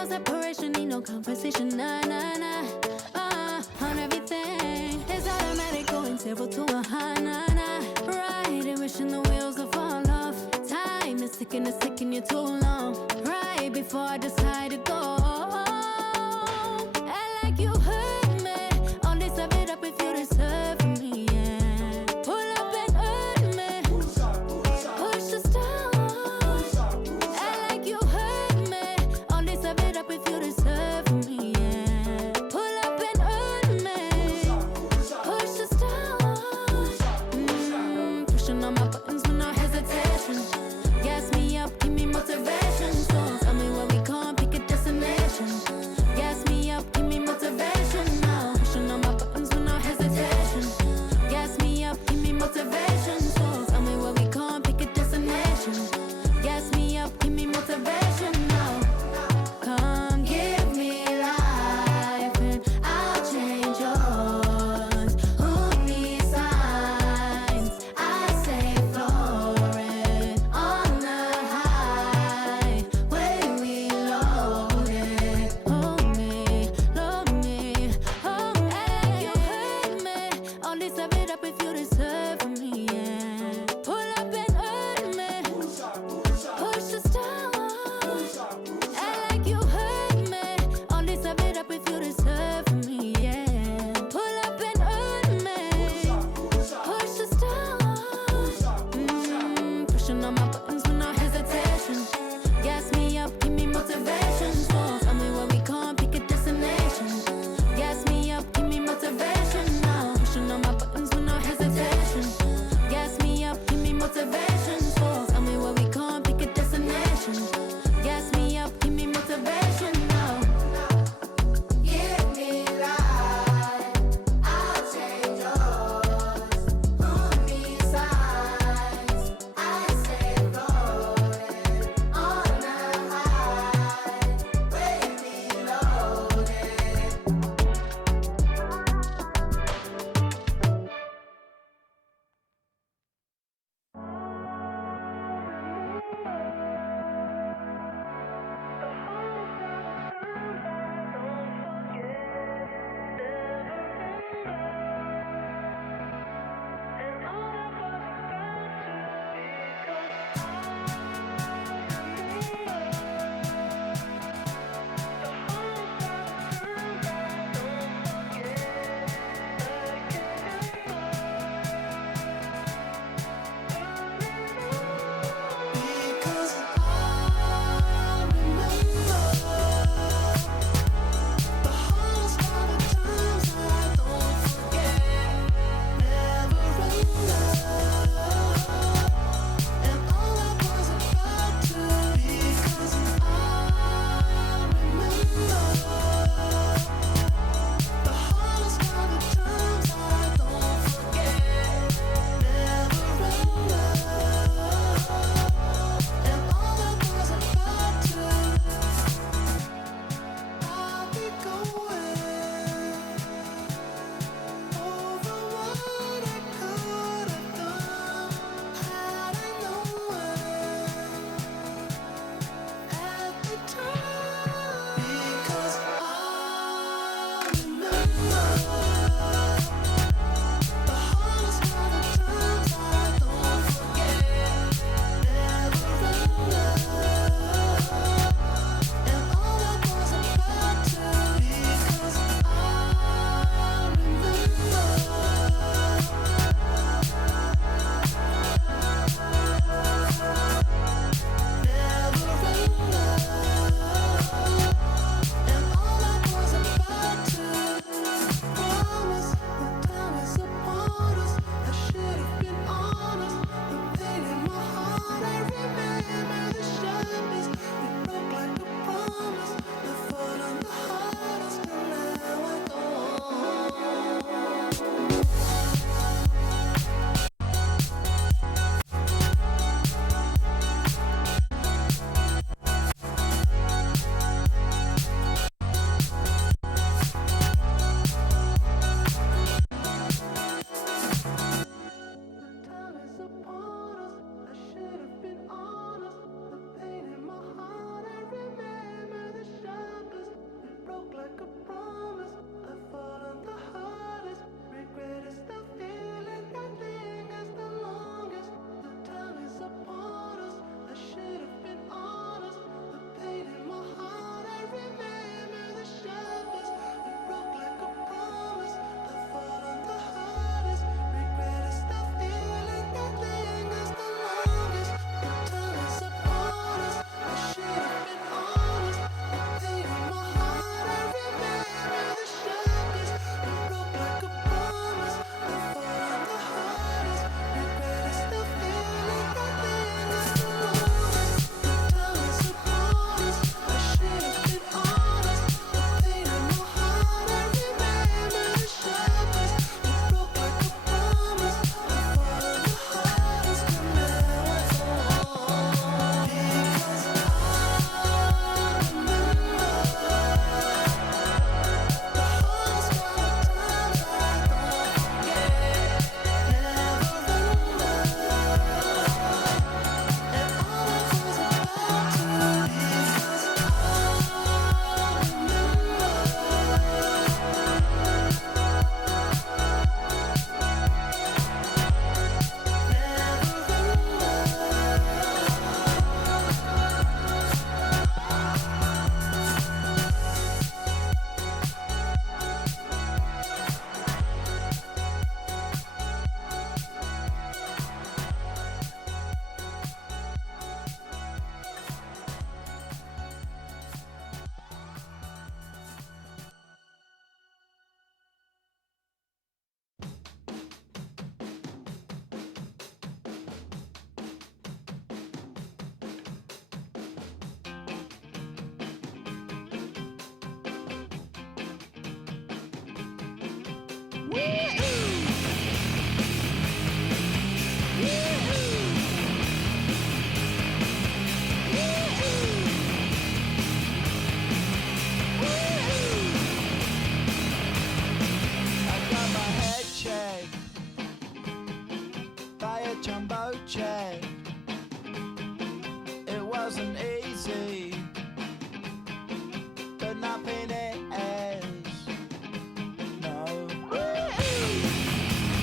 no separation, need no conversation, nah, nah, nah. On everything, it's automatic, going 0 to 100, nah, nah. Riding, wishing the wheels will fall off. Time is ticking, it's taking you too long. Right before I decide to go. And like you heard me, only serve it up if you deserve me, yeah. Pull up and hurt me, push the stars. And like you heard me, only serve it up if you deserve me, yeah. Pull up and hurt me, push the stars. Pushing on my buttons with no hesitation. Gas me up, give me motivation. So tell me where we going, pick a destination. Gas me up, give me motivation now. Pushing on my buttons with no hesitation. Gas me up, give me motivation. So tell me where we going, pick a destination. Gas me up, give me motivation now. Come give me life and I'll change yours. Who needs signs? I say flow. Jumbo check. It wasn't easy, but nothing is. No.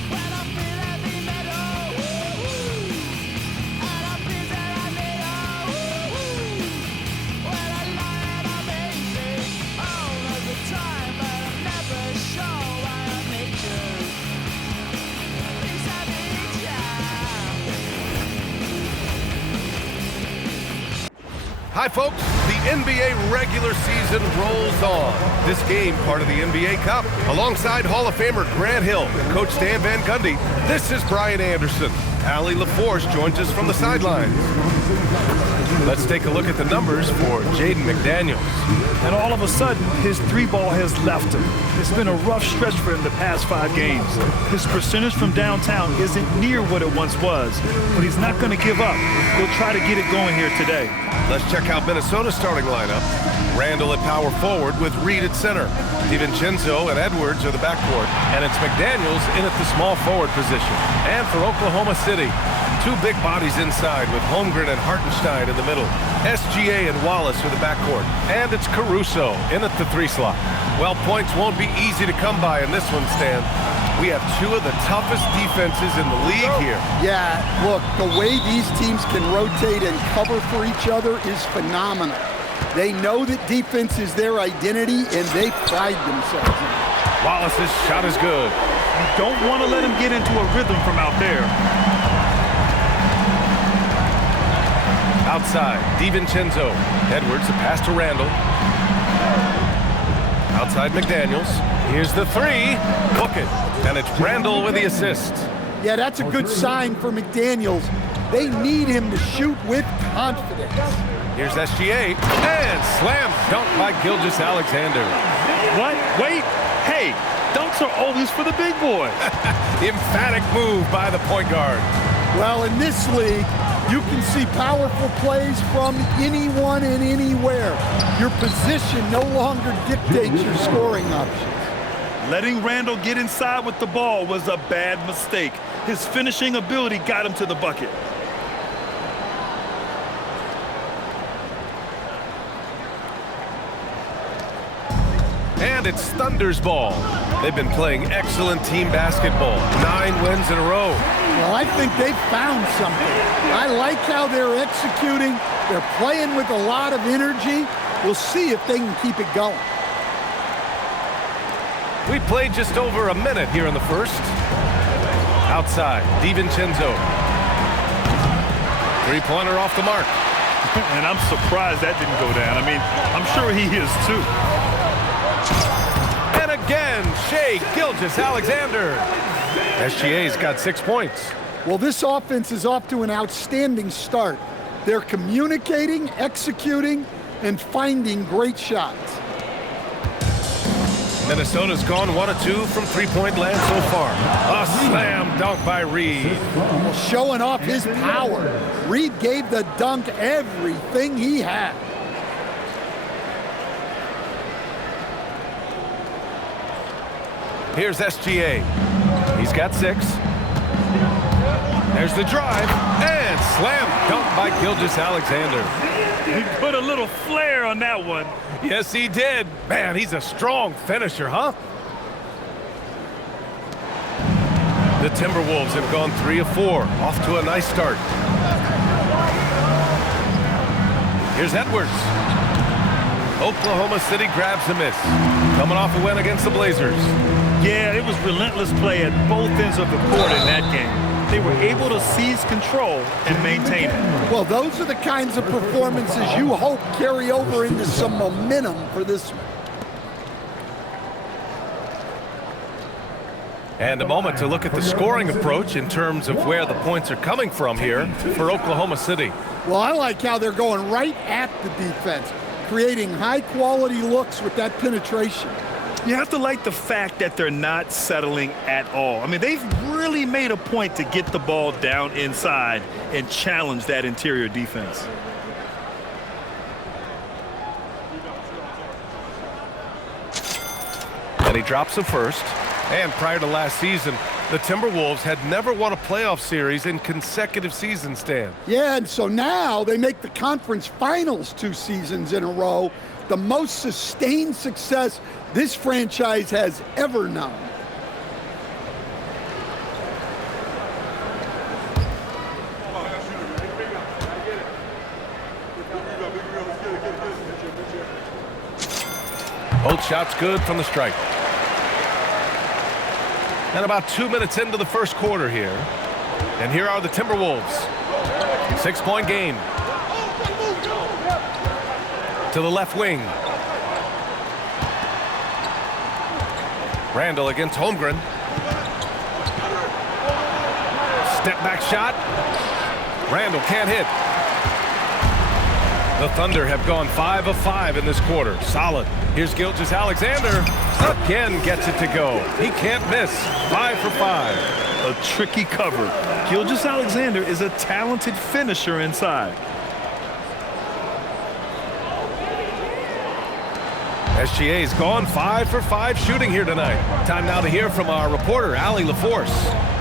When I feel heavy metal, and I feel that I need when I lie and I'm easy all of the time, but I'm never sure why I need you. Because I need you. Hi, folks. The NBA regular season rolls on. This game, part of the NBA Cup. Alongside Hall of Famer Grant Hill and Coach Dan Van Gundy, this is Brian Anderson. Allie LaForce joins us from the sidelines. Let's take a look at the numbers for Jaden McDaniels. And all of a sudden, his three ball has left him. It's been a rough stretch for him the past 5 games. His percentage from downtown isn't near what it once was, but he's not going to give up. He'll try to get it going here today. Let's check out Minnesota's starting lineup. Randle at power forward with Reed at center. DiVincenzo and Edwards are the backcourt. And it's McDaniels in at the small forward position. And for Oklahoma City, 2 big bodies inside with Holmgren and Hartenstein in the middle. SGA and Wallace are the backcourt. And it's Caruso in at the 3 slot. Well, points won't be easy to come by in this one, Stan. We have 2 of the toughest defenses in the league here. Yeah, look, the way these teams can rotate and cover for each other is phenomenal. They know that defense is their identity, and they pride themselves in it. Wallace's shot is good. You don't want to let him get into a rhythm from out there. Outside, DiVincenzo. Edwards, a pass to Randle. Outside McDaniels. Here's the 3. Book it. And it's Randle with the assist. Yeah, that's a good sign for McDaniels. They need him to shoot with confidence. Here's SGA. And slam dunk by Gilgeous Alexander. What? Wait. Hey, dunks are always for the big boy. Emphatic move by the point guard. Well, in this league, you can see powerful plays from anyone and anywhere. Your position no longer dictates your scoring options. Letting Randle get inside with the ball was a bad mistake. His finishing ability got him to the bucket. And it's Thunder's ball. They've been playing excellent team basketball. 9 wins in a row. Well, I think they've found something. I like how they're executing. They're playing with a lot of energy. We'll see if they can keep it going. We played just over a minute here in the first. Outside, DiVincenzo. 3-pointer off the mark. And I'm surprised that didn't go down. I mean, I'm sure he is too. And again, Shai Gilgeous-Alexander. SGA's got 6 points. Well, this offense is off to an outstanding start. They're communicating, executing, and finding great shots. Minnesota's gone 1 of 2 from 3-point land so far. A slam dunk by Reed. Well, showing off his power. Reed gave the dunk everything he had. Here's SGA. He's got 6. There's the drive, and slam dunk by Gilgeous-Alexander. He put a little flair on that one. Yes, he did. Man, he's a strong finisher, huh? The Timberwolves have gone 3 of 4, off to a nice start. Here's Edwards. Oklahoma City grabs a miss. Coming off a win against the Blazers. Yeah, it was relentless play at both ends of the court in that game. They were able to seize control and maintain it. Well, those are the kinds of performances you hope carry over into some momentum for this one. And a moment to look at the scoring approach in terms of where the points are coming from here for Oklahoma City. Well, I like how they're going right at the defense, creating high-quality looks with that penetration. You have to like the fact that they're not settling at all. I mean, they've really made a point to get the ball down inside and challenge that interior defense. And he drops the first. And prior to last season, the Timberwolves had never won a playoff series in consecutive seasons, Stan. Yeah, and so now they make the conference finals 2 seasons in a row, the most sustained success this franchise has ever known. Both shots good from the stripe. And about 2 minutes into the first quarter here. And here are the Timberwolves. 6-point game. To the left wing. Randle against Holmgren. Step back shot. Randle can't hit. The Thunder have gone 5 of 5 in this quarter. Solid. Here's Julius Alexander. Again gets it to go. He can't miss. 5 for 5. A tricky cover. Julius Alexander is a talented finisher inside. SGA's gone 5 for 5 shooting here tonight. Time now to hear from our reporter, Allie LaForce.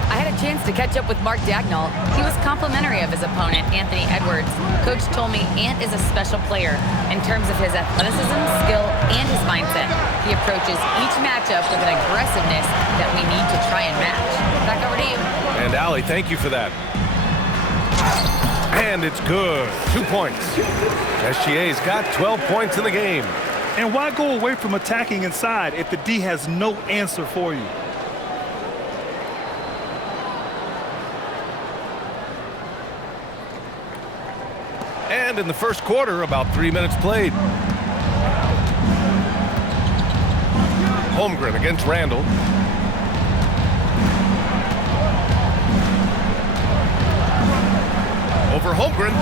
I had a chance to catch up with Mark Dagnall. He was complimentary of his opponent, Anthony Edwards. Coach told me Ant is a special player in terms of his athleticism, skill, and his mindset. He approaches each matchup with an aggressiveness that we need to try and match. Back over to you. And Allie, thank you for that. And it's good. 2 points. SGA's got 12 points in the game. And why go away from attacking inside if the D has no answer for you? And in the first quarter, about 3 minutes played. Holmgren against Randle. Over Holmgren.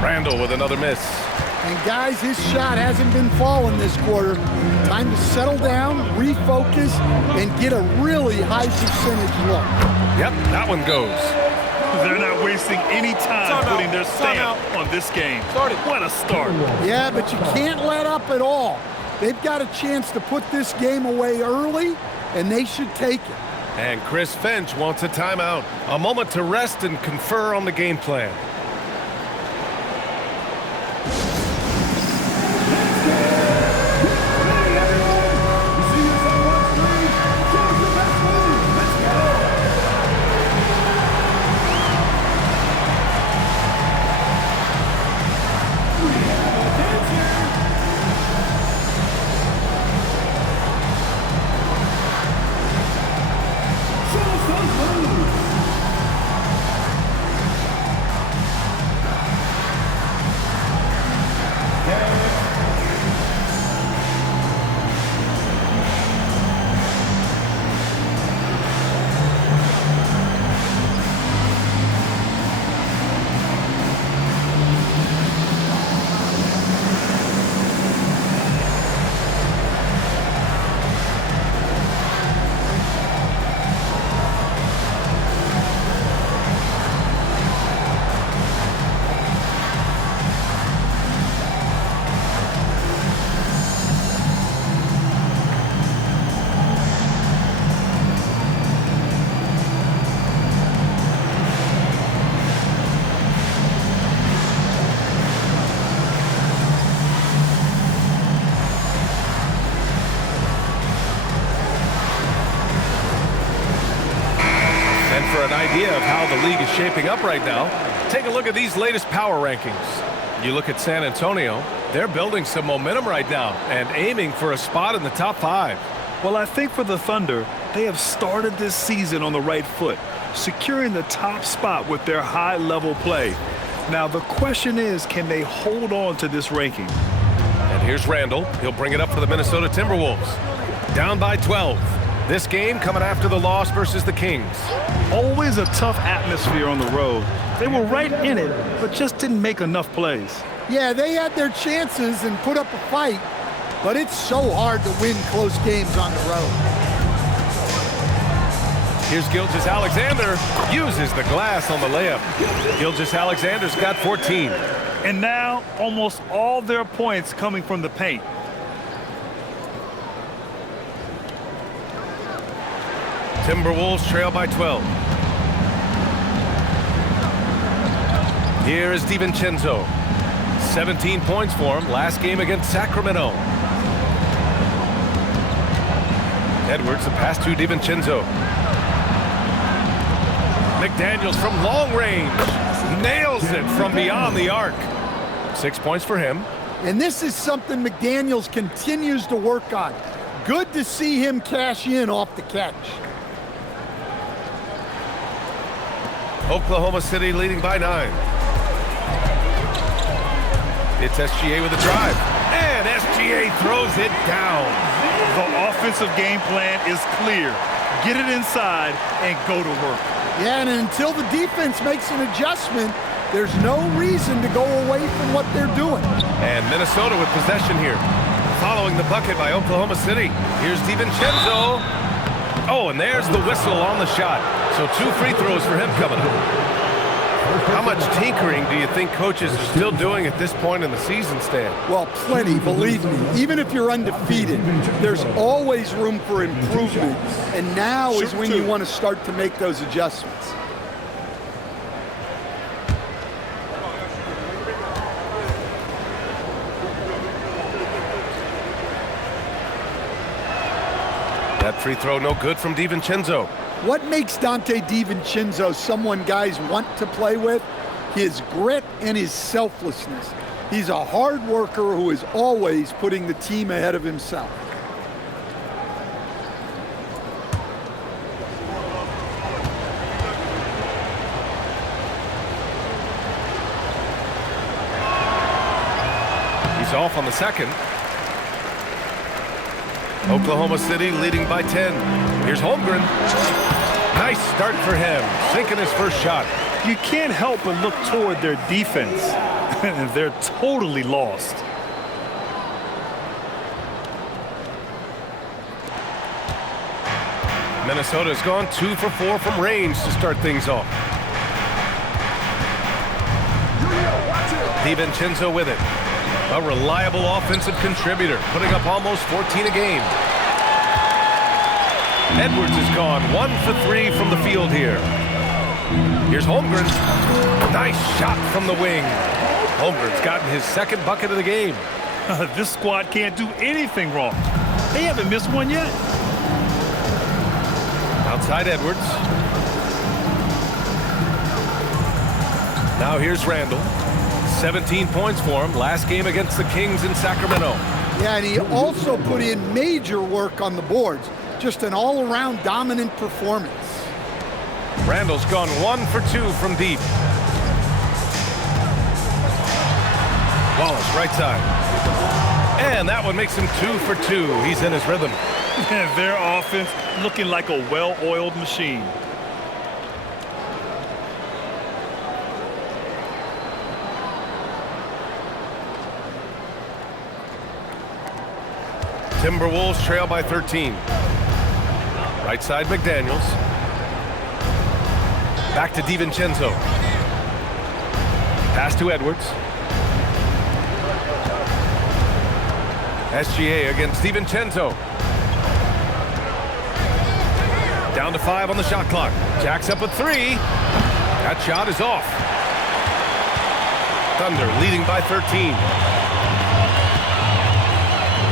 Randle with another miss. And guys, his shot hasn't been falling this quarter. Time to settle down, refocus, and get a really high percentage look. Yep, that one goes. They're not wasting any time putting their stamp on this game. What a start. Yeah, but you can't let up at all. They've got a chance to put this game away early, and they should take it. And Chris Finch wants a timeout. A moment to rest and confer on the game plan. For an idea of how the league is shaping up right now, take a look at these latest power rankings. You look at San Antonio, they're building some momentum right now and aiming for a spot in the top 5. Well, I think for the Thunder, they have started this season on the right foot, securing the top spot with their high-level play. Now, the question is, can they hold on to this ranking? And here's Randle. He'll bring it up for the Minnesota Timberwolves. Down by 12. This game coming after the loss versus the Kings. Always a tough atmosphere on the road. They were right in it, but just didn't make enough plays. Yeah, they had their chances and put up a fight, but it's so hard to win close games on the road. Here's Gilgeous-Alexander, uses the glass on the layup. Gilgeous-Alexander's got 14. And now almost all their points coming from the paint. Timberwolves trail by 12. Here is DiVincenzo. 17 points for him last game against Sacramento. Edwards, the pass to DiVincenzo. McDaniels from long range. Nails it from beyond the arc. 6 points for him. And this is something McDaniels continues to work on. Good to see him cash in off the catch. Oklahoma City leading by 9. It's SGA with a drive. And SGA throws it down. The offensive game plan is clear. Get it inside and go to work. Yeah, and until the defense makes an adjustment, there's no reason to go away from what they're doing. And Minnesota with possession here. Following the bucket by Oklahoma City. Here's DiVincenzo. Oh, and there's the whistle on the shot. So 2 free throws for him coming up. How much tinkering do you think coaches are still doing at this point in the season, Stan? Well, plenty, believe me. Even if you're undefeated, there's always room for improvement. And now is when you want to start to make those adjustments. That free throw no good from DiVincenzo. What makes Dante DiVincenzo someone guys want to play with? His grit and his selflessness. He's a hard worker who is always putting the team ahead of himself. He's off on the second. Oklahoma City leading by 10. Here's Holmgren. Nice start for him, sinking his first shot. You can't help but look toward their defense. They're totally lost. Minnesota's gone 2 for 4 from range to start things off. DiVincenzo with it. A reliable offensive contributor, putting up almost 14 a game. Edwards has gone 1 for 3 from the field here. Here's Holmgren. Nice shot from the wing. Holmgren's gotten his second bucket of the game. This squad can't do anything wrong. They haven't missed one yet. Outside Edwards. Now here's Randle. 17 points for him last game against the Kings in Sacramento. Yeah, and he also put in major work on the boards. Just an all-around dominant performance. Randle's gone 1 for 2 from deep. Wallace, right side. And that one makes him 2 for 2. He's in his rhythm. Their offense looking like a well-oiled machine. Timberwolves trail by 13. Right side, McDaniels. Back to DiVincenzo. Pass to Edwards. SGA against DiVincenzo. Down to 5 on the shot clock. Jacks up at 3. That shot is off. Thunder leading by 13.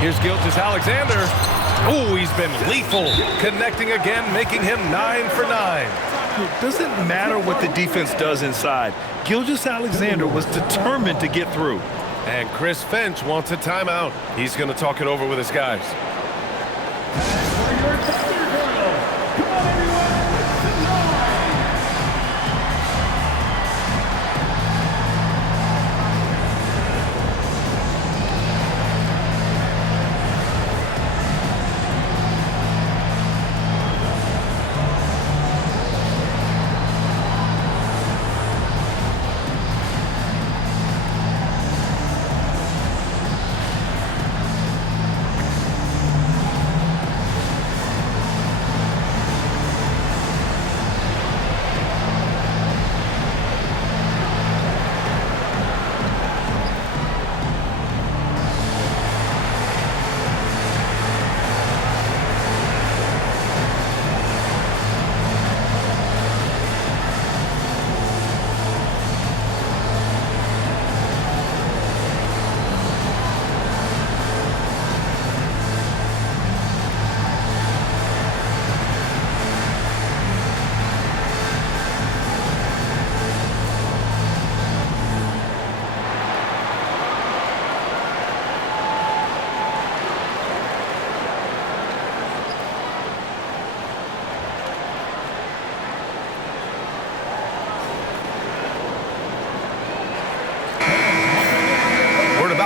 Here's Gilgeous-Alexander. Oh, he's been lethal. Connecting again, making him 9 for 9. It doesn't matter what the defense does inside. Gilgeous-Alexander was determined to get through. And Chris Finch wants a timeout. He's going to talk it over with his guys.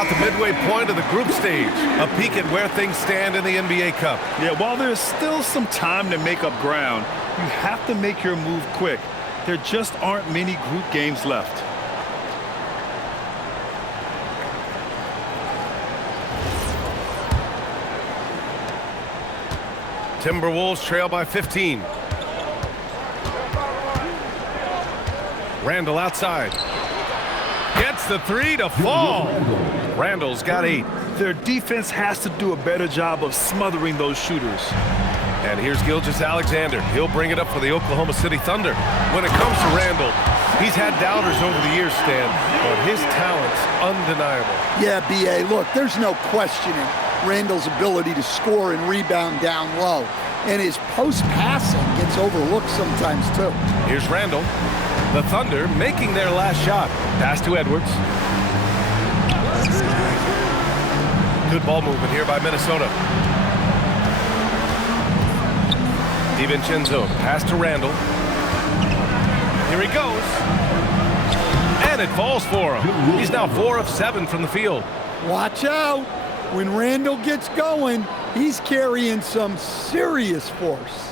about the midway point of the group stage. A peek at where things stand in the NBA Cup. Yeah, while there's still some time to make up ground, you have to make your move quick. There just aren't many group games left. Timberwolves trail by 15. Randle outside. Gets the three to fall. Randle's got 8. Their defense has to do a better job of smothering those shooters. And here's Gilgeous-Alexander. He'll bring it up for the Oklahoma City Thunder. When it comes to Randle, he's had doubters over the years, Stan, but his talent's undeniable. Yeah, B.A., look, there's no questioning Randle's ability to score and rebound down low. And his post-passing gets overlooked sometimes, too. Here's Randle. The Thunder making their last shot. Pass to Edwards. Good ball movement here by Minnesota. DiVincenzo, pass to Randle. Here he goes. And it falls for him. He's now 4 of 7 from the field. Watch out. When Randle gets going, he's carrying some serious force.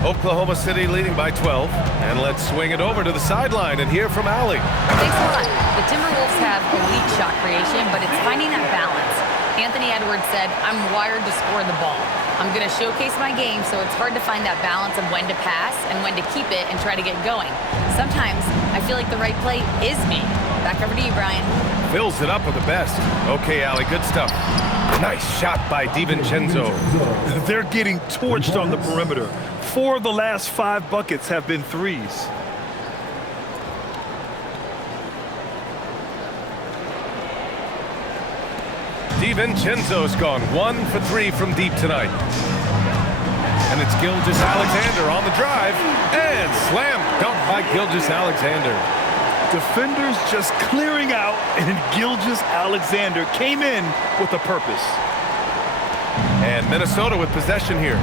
Oklahoma City leading by 12. And let's swing it over to the sideline and hear from Allie. Thanks a lot. The Timberwolves have elite shot creation, but it's finding that balance. Anthony Edwards said, "I'm wired to score the ball. I'm going to showcase my game, so it's hard to find that balance of when to pass and when to keep it and try to get going. Sometimes I feel like the right play is me." Back over to you, Brian. Fills it up with the best. Okay, Allie, good stuff. Nice shot by DiVincenzo. They're getting torched on the perimeter. 4 of the last 5 buckets have been threes. DiVincenzo's gone 1 for 3 from deep tonight. And it's Gilgeous-Alexander on the drive. And slam dunk by Gilgeous-Alexander. Defenders just clearing out, and Gilgeous-Alexander came in with a purpose. And Minnesota with possession here.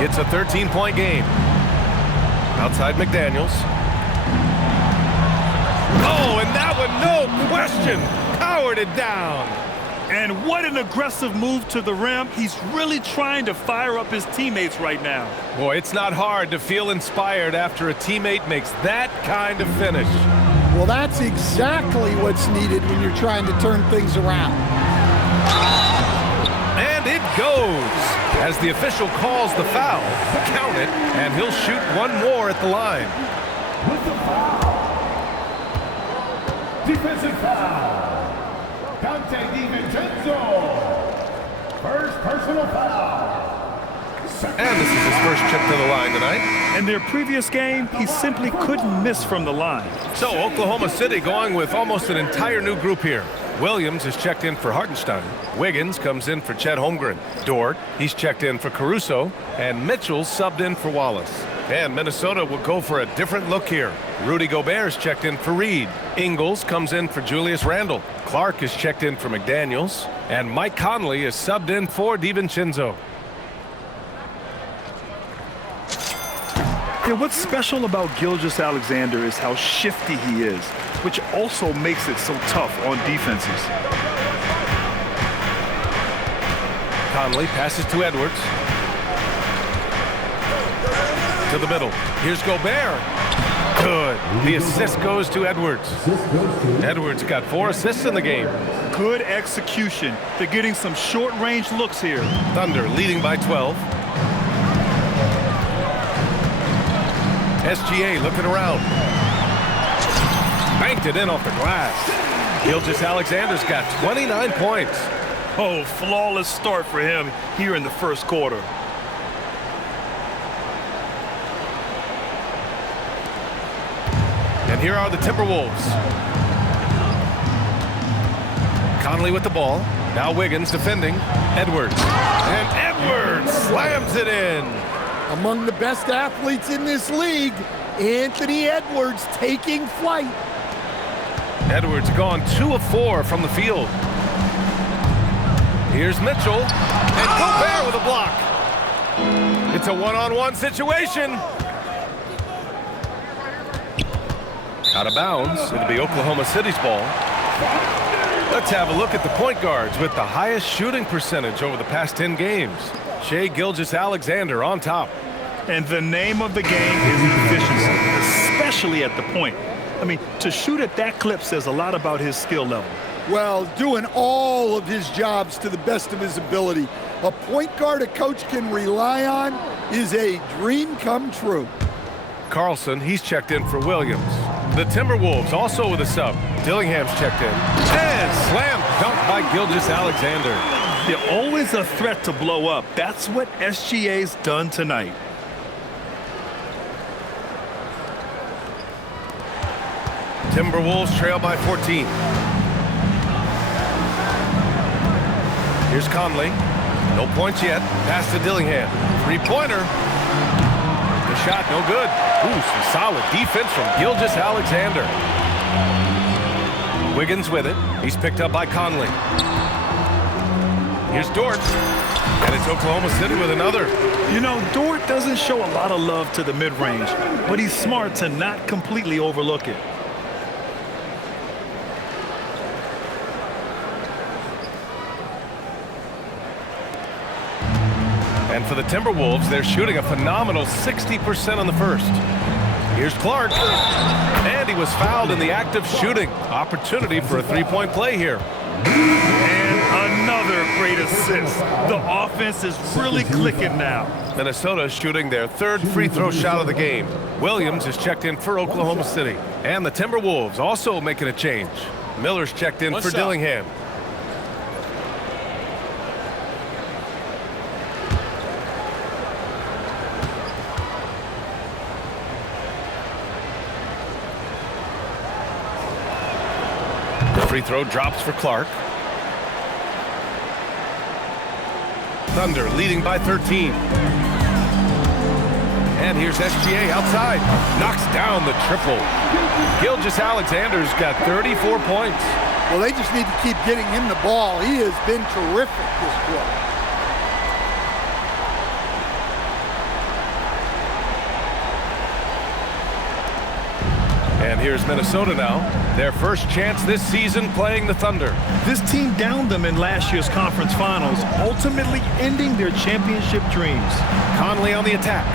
It's a 13-point game. Outside McDaniels. Oh, and that one, no question, powered it down. And what an aggressive move to the rim. He's really trying to fire up his teammates right now. Boy, it's not hard to feel inspired after a teammate makes that kind of finish. Well, that's exactly what's needed when you're trying to turn things around. And it goes. As the official calls the foul, count it, and he'll shoot one more at the line. With the foul. Defensive foul. Dante DiVincenzo. First personal foul. And this is his first trip to the line tonight. In their previous game, he simply couldn't miss from the line. So Oklahoma City going with almost an entire new group here. Williams is checked in for Hartenstein. Wiggins comes in for Chet Holmgren. Dort, he's checked in for Caruso. And Mitchell's subbed in for Wallace. And Minnesota will go for a different look here. Rudy Gobert is checked in for Reed. Ingles comes in for Julius Randle. Clark is checked in for McDaniels. And Mike Conley is subbed in for DiVincenzo. Yeah, what's special about Gilgeous-Alexander is how shifty he is, which also makes it so tough on defenses. Conley passes to Edwards. To the middle. Here's Gobert. Good. The assist goes to Edwards. Edwards got 4 assists in the game. Good execution. They're getting some short-range looks here. Thunder leading by 12. SGA looking around. Banked it in off the glass. Gilgeous-Alexander's got 29 points. Oh, flawless start for him here in the first quarter. And here are the Timberwolves. Conley with the ball. Now Wiggins defending. Edwards. And Edwards slams it in. Among the best athletes in this league, Anthony Edwards taking flight. Edwards gone 2 of 4 from the field. Here's Mitchell. And Gobert with a block. It's a one-on-one situation. Out of bounds. It'll be Oklahoma City's ball. Let's have a look at the point guards with the highest shooting percentage over the past 10 games. Shai Gilgeous-Alexander on top. And the name of the game is efficiency, especially at the point. I mean, to shoot at that clip says a lot about his skill level. Well, doing all of his jobs to the best of his ability. A point guard a coach can rely on is a dream come true. Carlson, he's checked in for Williams. The Timberwolves also with a sub. Dillingham's checked in. And slam dunk by Gilgeous-Alexander. They're always a threat to blow up. That's what SGA's done tonight. Timberwolves trail by 14. Here's Conley. No points yet. Pass to Dillingham. Three-pointer. The shot no good. Ooh, some solid defense from Gilgeous-Alexander. Wiggins with it. He's picked up by Conley. Here's Dort. And it's Oklahoma City with another. You know, Dort doesn't show a lot of love to the mid-range, but he's smart to not completely overlook it. And for the Timberwolves, they're shooting a phenomenal 60% on the first. Here's Clark. And he was fouled in the act of shooting. Opportunity for a three-point play here. And another great assist. The offense is really clicking now. Minnesota is shooting their third free throw shot of the game. Williams is checked in for Oklahoma City. And the Timberwolves also making a change. Miller's checked in for Dillingham. Free throw drops for Clark. Thunder leading by 13. And here's SGA outside. Knocks down the triple. Gilgeous-Alexander's got 34 points. Well, they just need to keep getting him the ball. He has been terrific this quarter. And here's Minnesota now. Their first chance this season playing the Thunder. This team downed them in last year's conference finals, ultimately ending their championship dreams. Conley on the attack.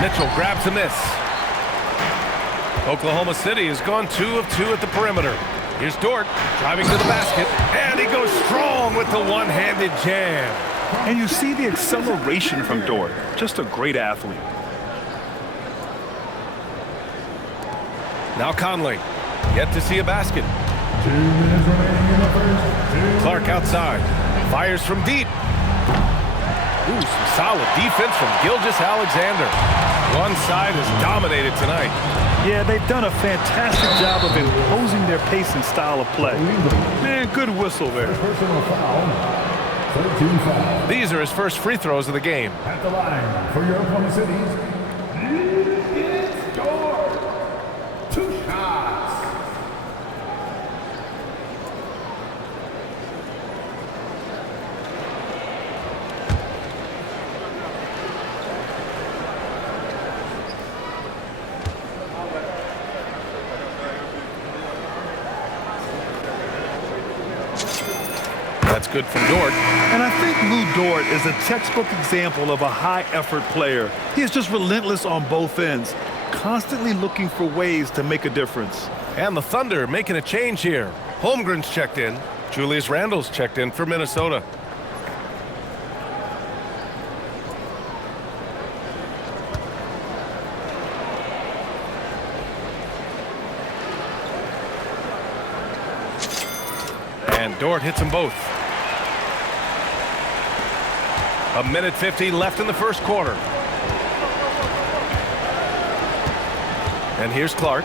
Mitchell grabs a miss. Oklahoma City has gone 2 of 2 at the perimeter. Here's Dort driving to the basket. And he goes strong with the one-handed jam. And you see the acceleration from Dort. Just a great athlete. Now Conley, yet to see a basket. 2 minutes remaining in the first. Clark outside, fires from deep. Ooh, some solid defense from Gilgeous-Alexander. One side has dominated tonight. Yeah, they've done a fantastic job of imposing their pace and style of play. Man, good whistle there. Personal foul. 13 foul. These are his first free throws of the game. At the line for your Oklahoma City's. It's Dort. 2 shots. That's good from Dort. And I think Lou Dort is a textbook example of a high-effort player. He is just relentless on both ends, constantly looking for ways to make a difference. And the Thunder making a change here. Holmgren's checked in. Julius Randle's checked in for Minnesota. And Dort hits them both. A minute 50 left in the first quarter. And here's Clark.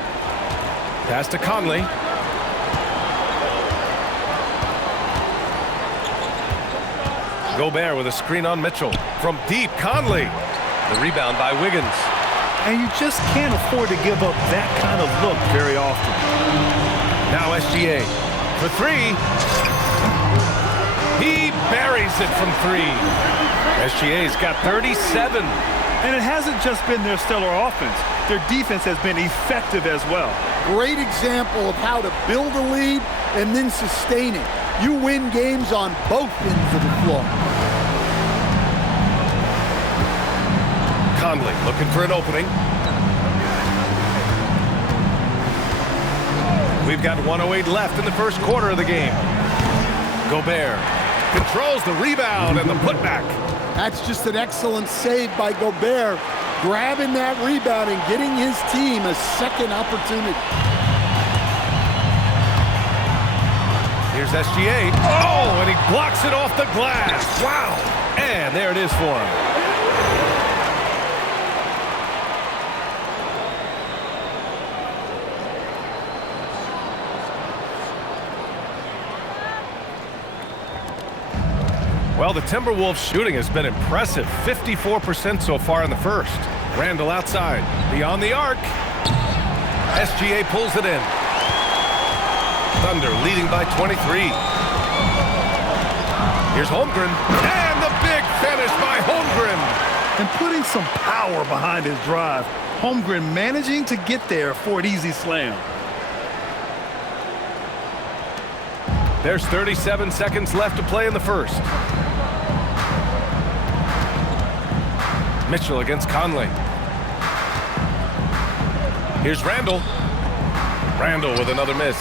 Pass to Conley. Gobert with a screen on Mitchell. From deep, Conley. The rebound by Wiggins. And you just can't afford to give up that kind of look very often. Now SGA for 3. He buries it from 3. SGA's got 37. And it hasn't just been their stellar offense. Their defense has been effective as well. Great example of how to build a lead and then sustain it. You win games on both ends of the floor. Conley looking for an opening. We've got 1:08 left in the first quarter of the game. Gobert controls the rebound and the putback. That's just an excellent save by Gobert, grabbing that rebound and getting his team a second opportunity. Here's SGA. Oh, and he blocks it off the glass. Wow. And there it is for him. Well, the Timberwolves shooting has been impressive. 54% so far in the first. Randle outside. Beyond the arc. SGA pulls it in. Thunder leading by 23. Here's Holmgren. And the big finish by Holmgren. And putting some power behind his drive. Holmgren managing to get there for an easy slam. There's 37 seconds left to play in the first. Mitchell against Conley. Here's Randle. Randle with another miss.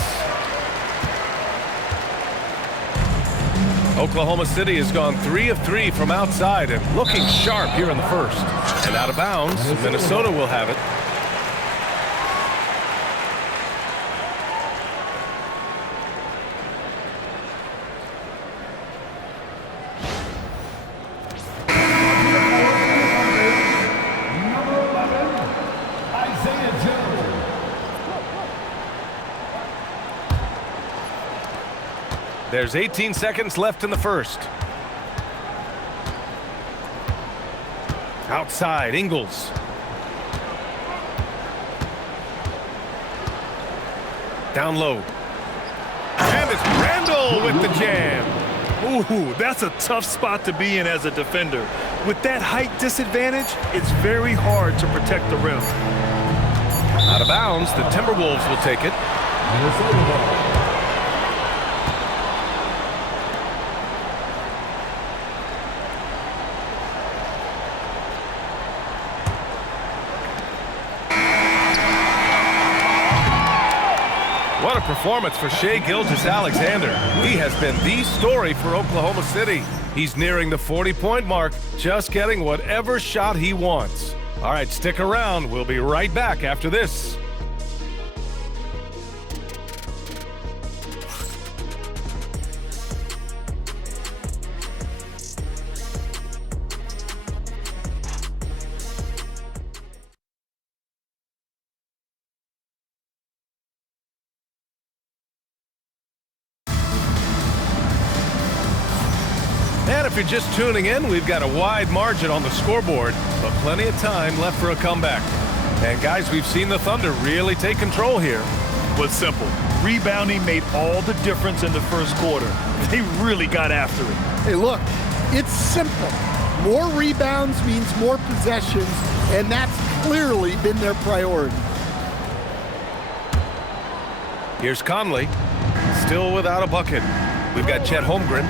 Oklahoma City has gone 3 of 3 from outside and looking sharp here in the first. And out of bounds, Minnesota will have it. There's 18 seconds left in the first. Outside, Ingles. Down low. And it's Randle with the jam. Ooh, that's a tough spot to be in as a defender. With that height disadvantage, it's very hard to protect the rim. Out of bounds, the Timberwolves will take it. Minnesota ball. What a performance for Shai Gilgeous-Alexander. He has been the story for Oklahoma City. He's nearing the 40-point mark, just getting whatever shot he wants. All right, stick around. We'll be right back after this. And if you're just tuning in, we've got a wide margin on the scoreboard, but plenty of time left for a comeback. And guys, we've seen the Thunder really take control here. But simple. Rebounding made all the difference in the first quarter. They really got after it. Hey, look, it's simple. More rebounds means more possessions, and that's clearly been their priority. Here's Conley, still without a bucket. We've got Chet Holmgren,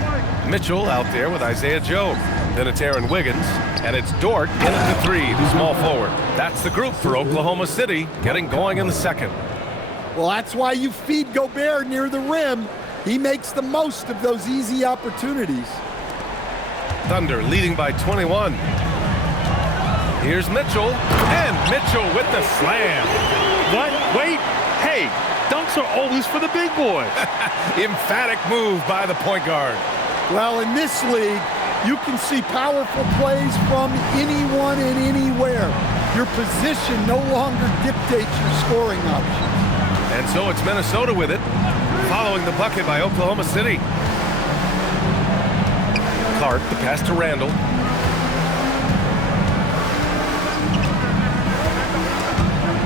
Mitchell out there with Isaiah Joe. Then it's Aaron Wiggins, and it's Dort in at the 3, the small forward. That's the group for Oklahoma City, getting going in the second. Well, that's why you feed Gobert near the rim. He makes the most of those easy opportunities. Thunder leading by 21. Here's Mitchell, and Mitchell with the slam. What? Wait. Hey, dunks are always for the big boy. Emphatic move by the point guard. Well, in this league, you can see powerful plays from anyone and anywhere. Your position no longer dictates your scoring options. And so it's Minnesota with it, following the bucket by Oklahoma City. Clark, the pass to Randle.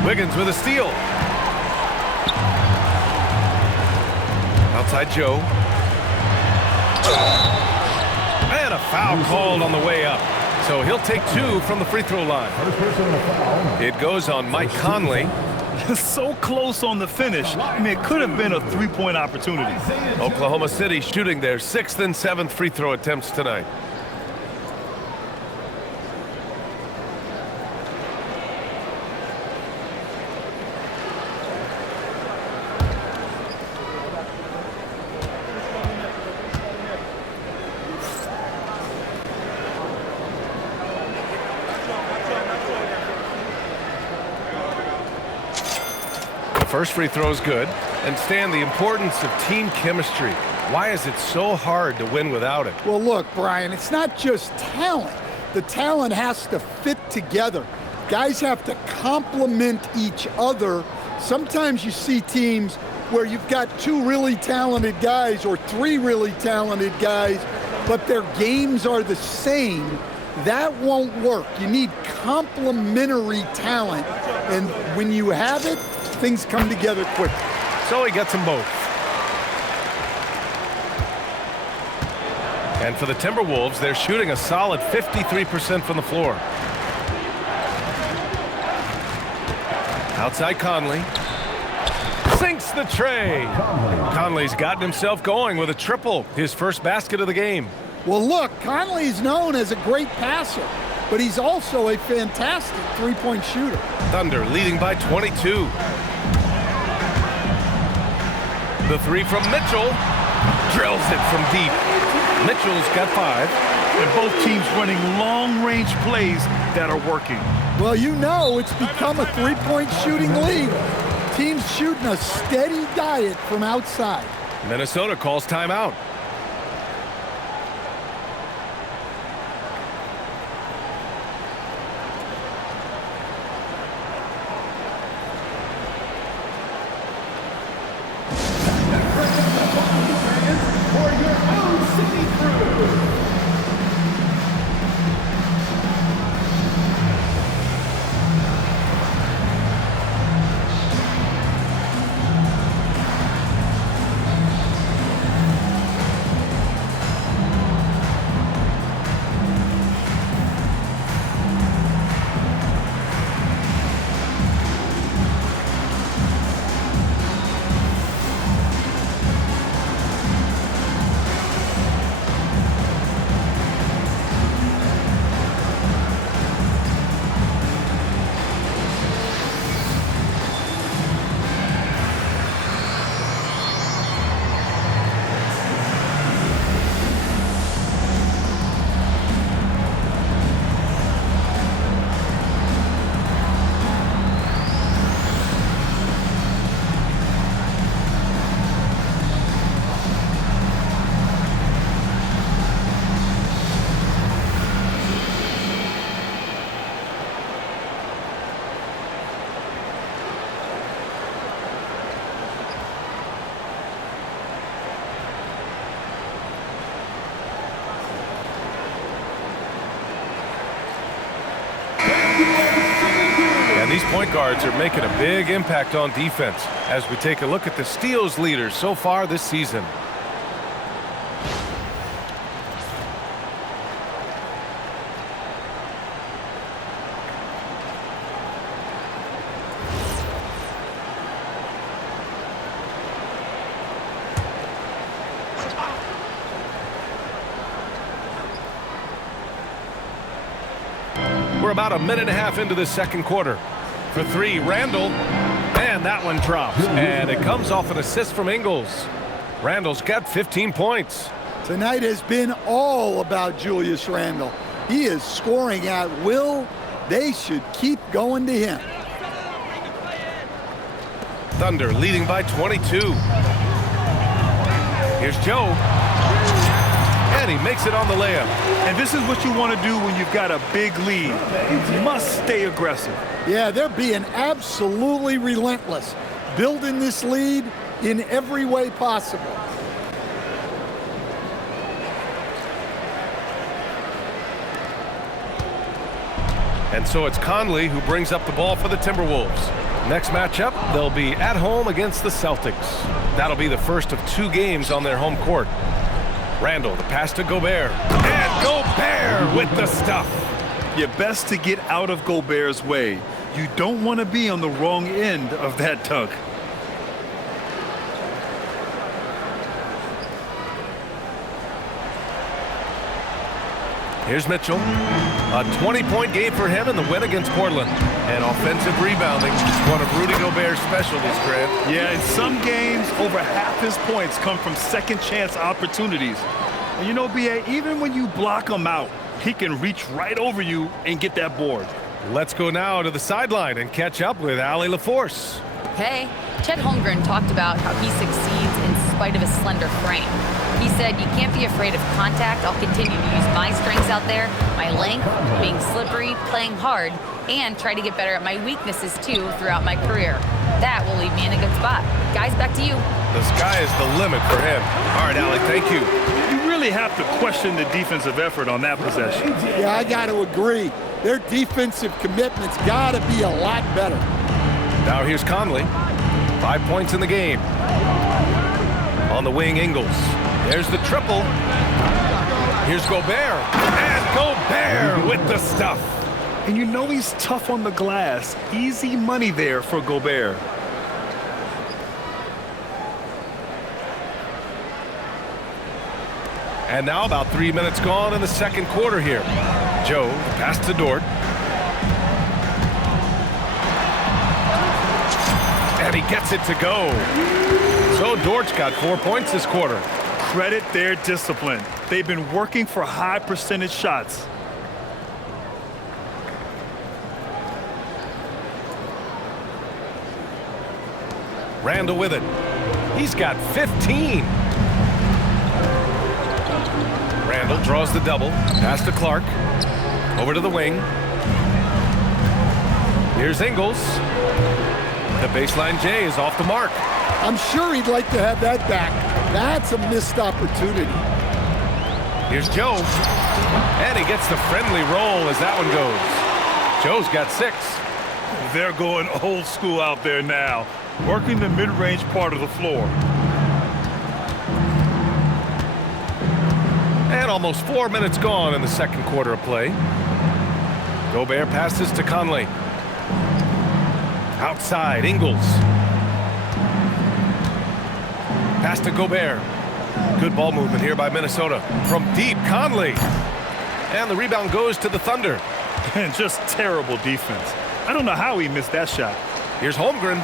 Wiggins with a steal. Outside Joe. Foul called on the way up. So he'll take 2 from the free throw line. First personal foul. It goes on Mike Conley. So close on the finish. I mean, it could have been a three-point opportunity. Oklahoma City shooting their 6th and 7th free throw attempts tonight. First free throw is good. And Stan, the importance of team chemistry. Why is it so hard to win without it? Well, look, Brian, it's not just talent. The talent has to fit together. Guys have to complement each other. Sometimes you see teams where you've got 2 really talented guys or 3 really talented guys, but their games are the same. That won't work. You need complementary talent. And when you have it, things come together quickly. So he gets them both. And for the Timberwolves, they're shooting a solid 53% from the floor. Outside Conley. Sinks the tray. Conley's gotten himself going with a triple, his first basket of the game. Well, look, Conley's known as a great passer, but he's also a fantastic three-point shooter. Thunder leading by 22. The 3 from Mitchell. Drills it from deep. Mitchell's got 5. And both teams running long-range plays that are working. Well, you know it's become a three-point shooting league. Teams shooting a steady diet from outside. Minnesota calls timeout. For your own city crew. And these point guards are making a big impact on defense as we take a look at the steals leaders so far this season. We're about a minute and a half into the second quarter. For 3, Randle, and that one drops. And it comes off an assist from Ingles. Randle's got 15 points. Tonight has been all about Julius Randle. He is scoring at will. They should keep going to him. Thunder leading by 22. Here's Joe. And he makes it on the layup. And this is what you want to do when you've got a big lead. You must stay aggressive. Yeah, they're being absolutely relentless, building this lead in every way possible. And so it's Conley who brings up the ball for the Timberwolves. Next matchup, they'll be at home against the Celtics. That'll be the first of 2 games on their home court. Randle, the pass to Gobert. And Gobert with the stuff. You're best to get out of Gobert's way. You don't want to be on the wrong end of that dunk. Here's Mitchell. A 20-point game for him in the win against Portland. And offensive rebounding, one of Rudy Gobert's specialties, Grant. Yeah, in some games, over half his points come from second-chance opportunities. And you know, B.A., even when you block him out, he can reach right over you and get that board. Let's go now to the sideline and catch up with Allie LaForce. Hey, Chet Holmgren talked about how he succeeds in spite of his slender frame. He said, you can't be afraid of contact. I'll continue to use my strengths out there, my length, being slippery, playing hard, and try to get better at my weaknesses too throughout my career. That will leave me in a good spot. Guys, back to you. The sky is the limit for him. All right, Allie, thank you. You really have to question the defensive effort on that possession. Yeah, I got to agree. Their defensive commitment's got to be a lot better. Now here's Conley. 5 points in the game. On the wing, Ingles. There's the triple. Here's Gobert. And Gobert with the stuff. And you know he's tough on the glass. Easy money there for Gobert. And now about 3 minutes gone in the second quarter here. Joe, the pass to Dort. And he gets it to go. So Dort's got 4 points this quarter. Credit their discipline. They've been working for high percentage shots. Randle with it. He's got 15. Randle draws the double. Pass to Clark. Over to the wing. Here's Ingles. The baseline J is off the mark. I'm sure he'd like to have that back. That's a missed opportunity. Here's Joe. And he gets the friendly roll as that one goes. Joe's got 6. They're going old school out there now, working the mid-range part of the floor. And almost 4 minutes gone in the second quarter of play. Gobert passes to Conley. Outside, Ingles. Pass to Gobert. Good ball movement here by Minnesota. From deep, Conley. And the rebound goes to the Thunder. And just terrible defense. I don't know how he missed that shot. Here's Holmgren.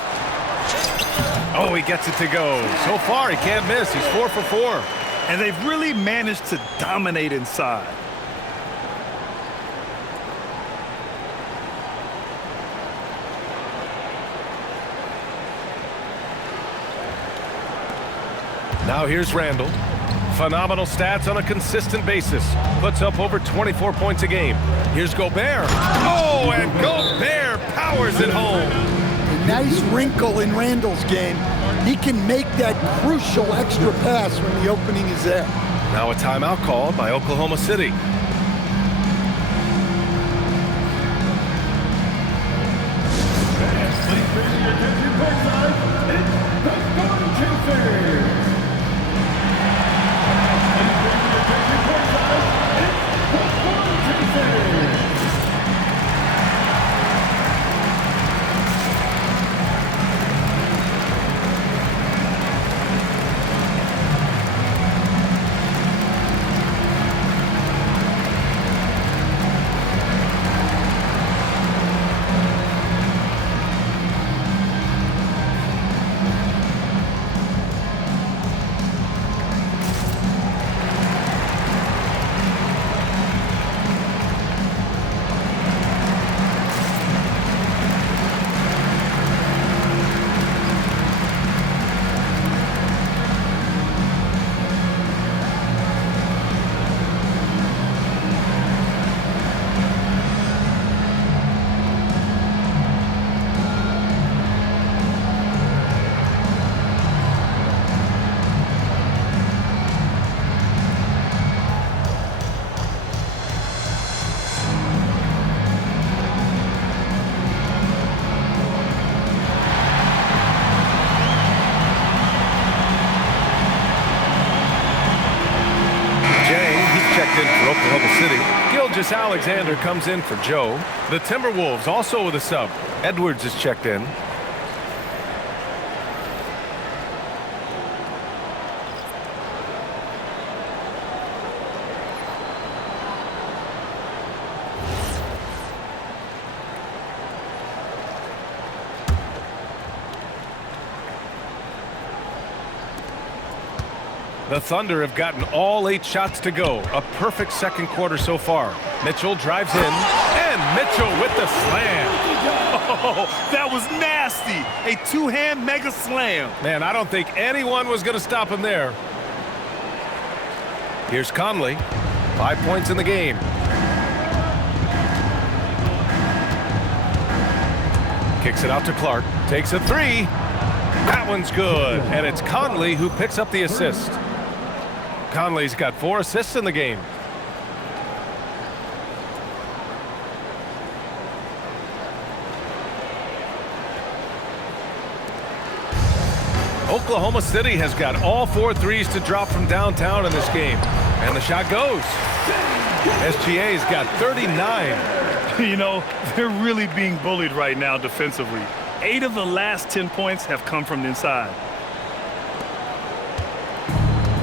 Oh, he gets it to go. So far, he can't miss. He's 4 for 4. And they've really managed to dominate inside. Now here's Randle. Phenomenal stats on a consistent basis. Puts up over 24 points a game. Here's Gobert. Oh, and Gobert powers it home. A nice wrinkle in Randle's game. He can make that crucial extra pass when the opening is there. Now a timeout called by Oklahoma City. checked in for Oklahoma City. Gilgeous Alexander comes in for Joe. The Timberwolves also with a sub. Edwards is checked in. The Thunder have gotten all 8 shots to go. A perfect second quarter so far. Mitchell drives in, and Mitchell with the slam. Oh, that was nasty. A two-hand mega slam. Man, I don't think anyone was going to stop him there. Here's Conley. 5 points in the game. Kicks it out to Clark. Takes a 3. That one's good. And it's Conley who picks up the assist. Conley's got 4 assists in the game. Oklahoma City has got all 4 threes to drop from downtown in this game. And the shot goes. SGA's got 39. You know, they're really being bullied right now defensively. 8 of the last 10 points have come from the inside.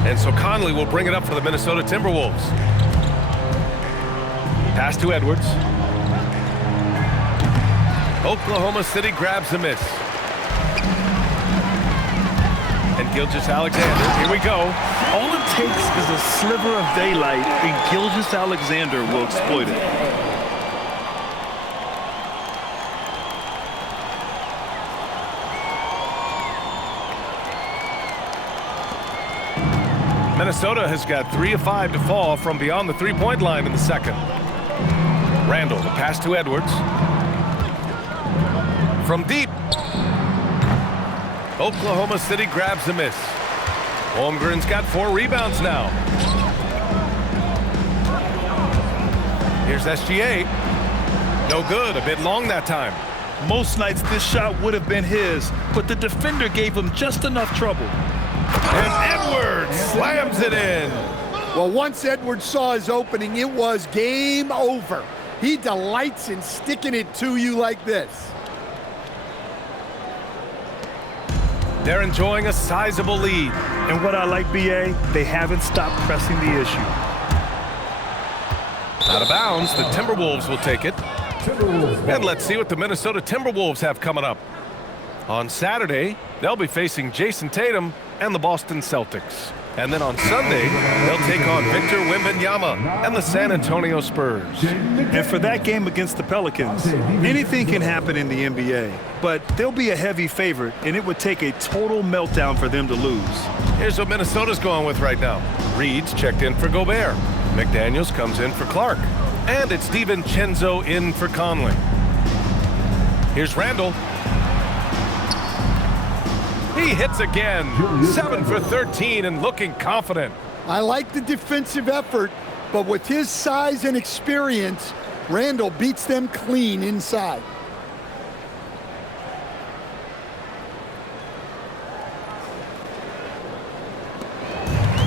And so Conley will bring it up for the Minnesota Timberwolves. Pass to Edwards. Oklahoma City grabs the miss. And Gilgeous Alexander, here we go. All it takes is a sliver of daylight, and Gilgeous Alexander will exploit it. Minnesota has got 3 of 5 to fall from beyond the three-point line in the second. Randle, the pass to Edwards. From deep. Oklahoma City grabs the miss. Holmgren's got 4 rebounds now. Here's SGA. No good, a bit long that time. Most nights this shot would have been his, but the defender gave him just enough trouble. And Edwards slams it in. Well, once Edwards saw his opening, it was game over. He delights in sticking it to you like this. They're enjoying a sizable lead. And what I like, BA, they haven't stopped pressing the issue. Out of bounds, the Timberwolves will take it. And let's see what the Minnesota Timberwolves have coming up. On Saturday, they'll be facing Jason Tatum and the Boston Celtics. And then on Sunday, they'll take on Victor Wembanyama and the San Antonio Spurs. And for that game against the Pelicans, anything can happen in the NBA. But they'll be a heavy favorite, and it would take a total meltdown for them to lose. Here's what Minnesota's going with right now. Reed's checked in for Gobert. McDaniels comes in for Clark. And it's DiVincenzo in for Conley. Here's Randle. He hits again. 7 for 13 and looking confident. I like the defensive effort, but with his size and experience, Randle beats them clean inside.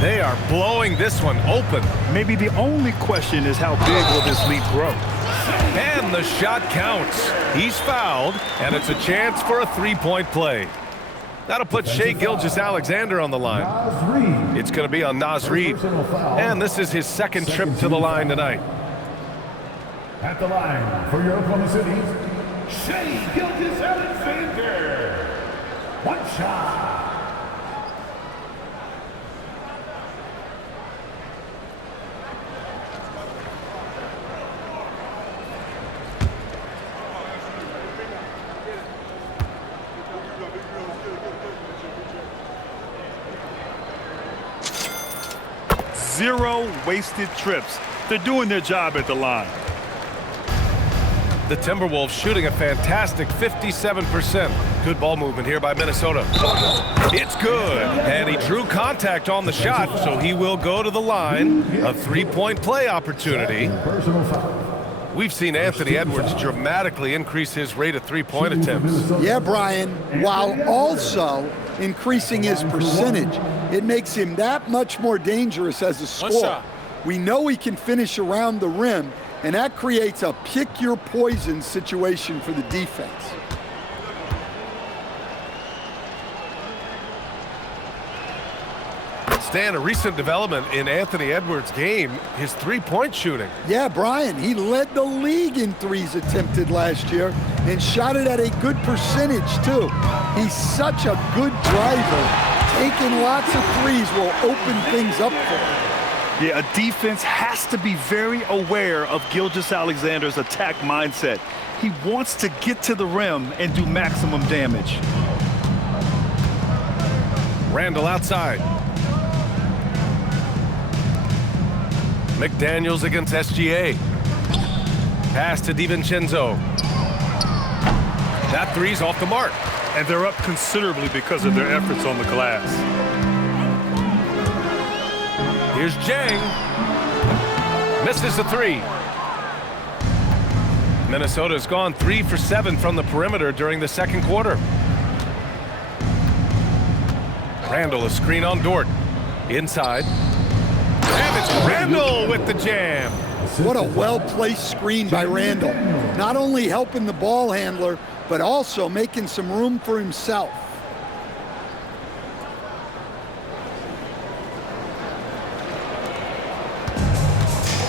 They are blowing this one open. Maybe the only question is how big will this lead grow? And the shot counts. He's fouled, and it's a chance for a three-point play. That'll put Shai Gilgeous-Alexander on the line. It's going to be on Naz Reid. And this is his second trip to the line tonight. At the line for your Oklahoma City, Shai Gilgeous-Alexander. One shot. Zero wasted trips. They're doing their job at the line. The Timberwolves shooting a fantastic 57%. Good ball movement here by Minnesota. It's good. And he drew contact on the shot, so he will go to the line. A three-point play opportunity. We've seen Anthony Edwards dramatically increase his rate of three-point attempts. Yeah, Brian, while also increasing his percentage. It makes him that much more dangerous as a scorer. We know he can finish around the rim, and that creates a pick-your-poison situation for the defense. Stan, a recent development in Anthony Edwards' game, his three-point shooting. Yeah, Brian, he led the league in threes attempted last year and shot it at a good percentage, too. He's such a good driver. Taking lots of threes will open things up for him. Yeah, a defense has to be very aware of Gilgeous-Alexander's attack mindset. He wants to get to the rim and do maximum damage. Randle outside. McDaniels against SGA. Pass to DiVincenzo. That three's off the mark. And they're up considerably because of their efforts on the glass. Here's Jang. Misses the three. Minnesota's gone 3 for 7 from the perimeter during the second quarter. Randle, a screen on Dort. Inside. And it's Randle with the jam. What a well-placed screen by Randle. Not only helping the ball handler, but also making some room for himself.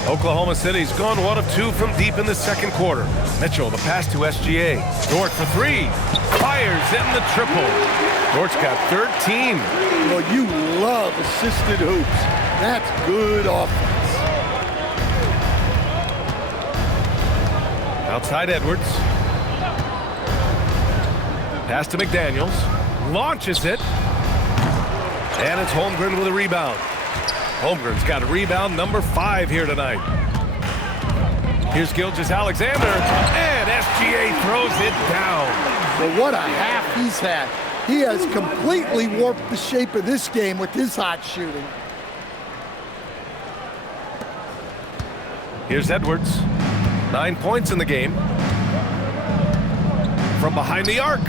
Oklahoma City's gone 1 of 2 from deep in the second quarter. Mitchell, the pass to SGA. Dort for three. Fires in the triple. Dort's got 13. Well, you love assisted hoops. That's good offense. Outside Edwards. Pass to McDaniels. Launches it. And it's Holmgren with a rebound. Holmgren's got a rebound number 5 here tonight. Here's Gilgeous-Alexander. And SGA throws it down. Well, what a half he's had. He has completely warped the shape of this game with his hot shooting. Here's Edwards. 9 points in the game. From behind the arc.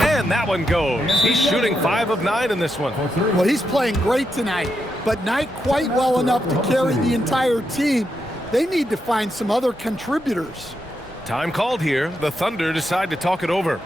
And that one goes. He's shooting 5 of 9 in this one. Well, he's playing great tonight, but not quite well enough to carry the entire team. They need to find some other contributors. Time called here. The Thunder decide to talk it over.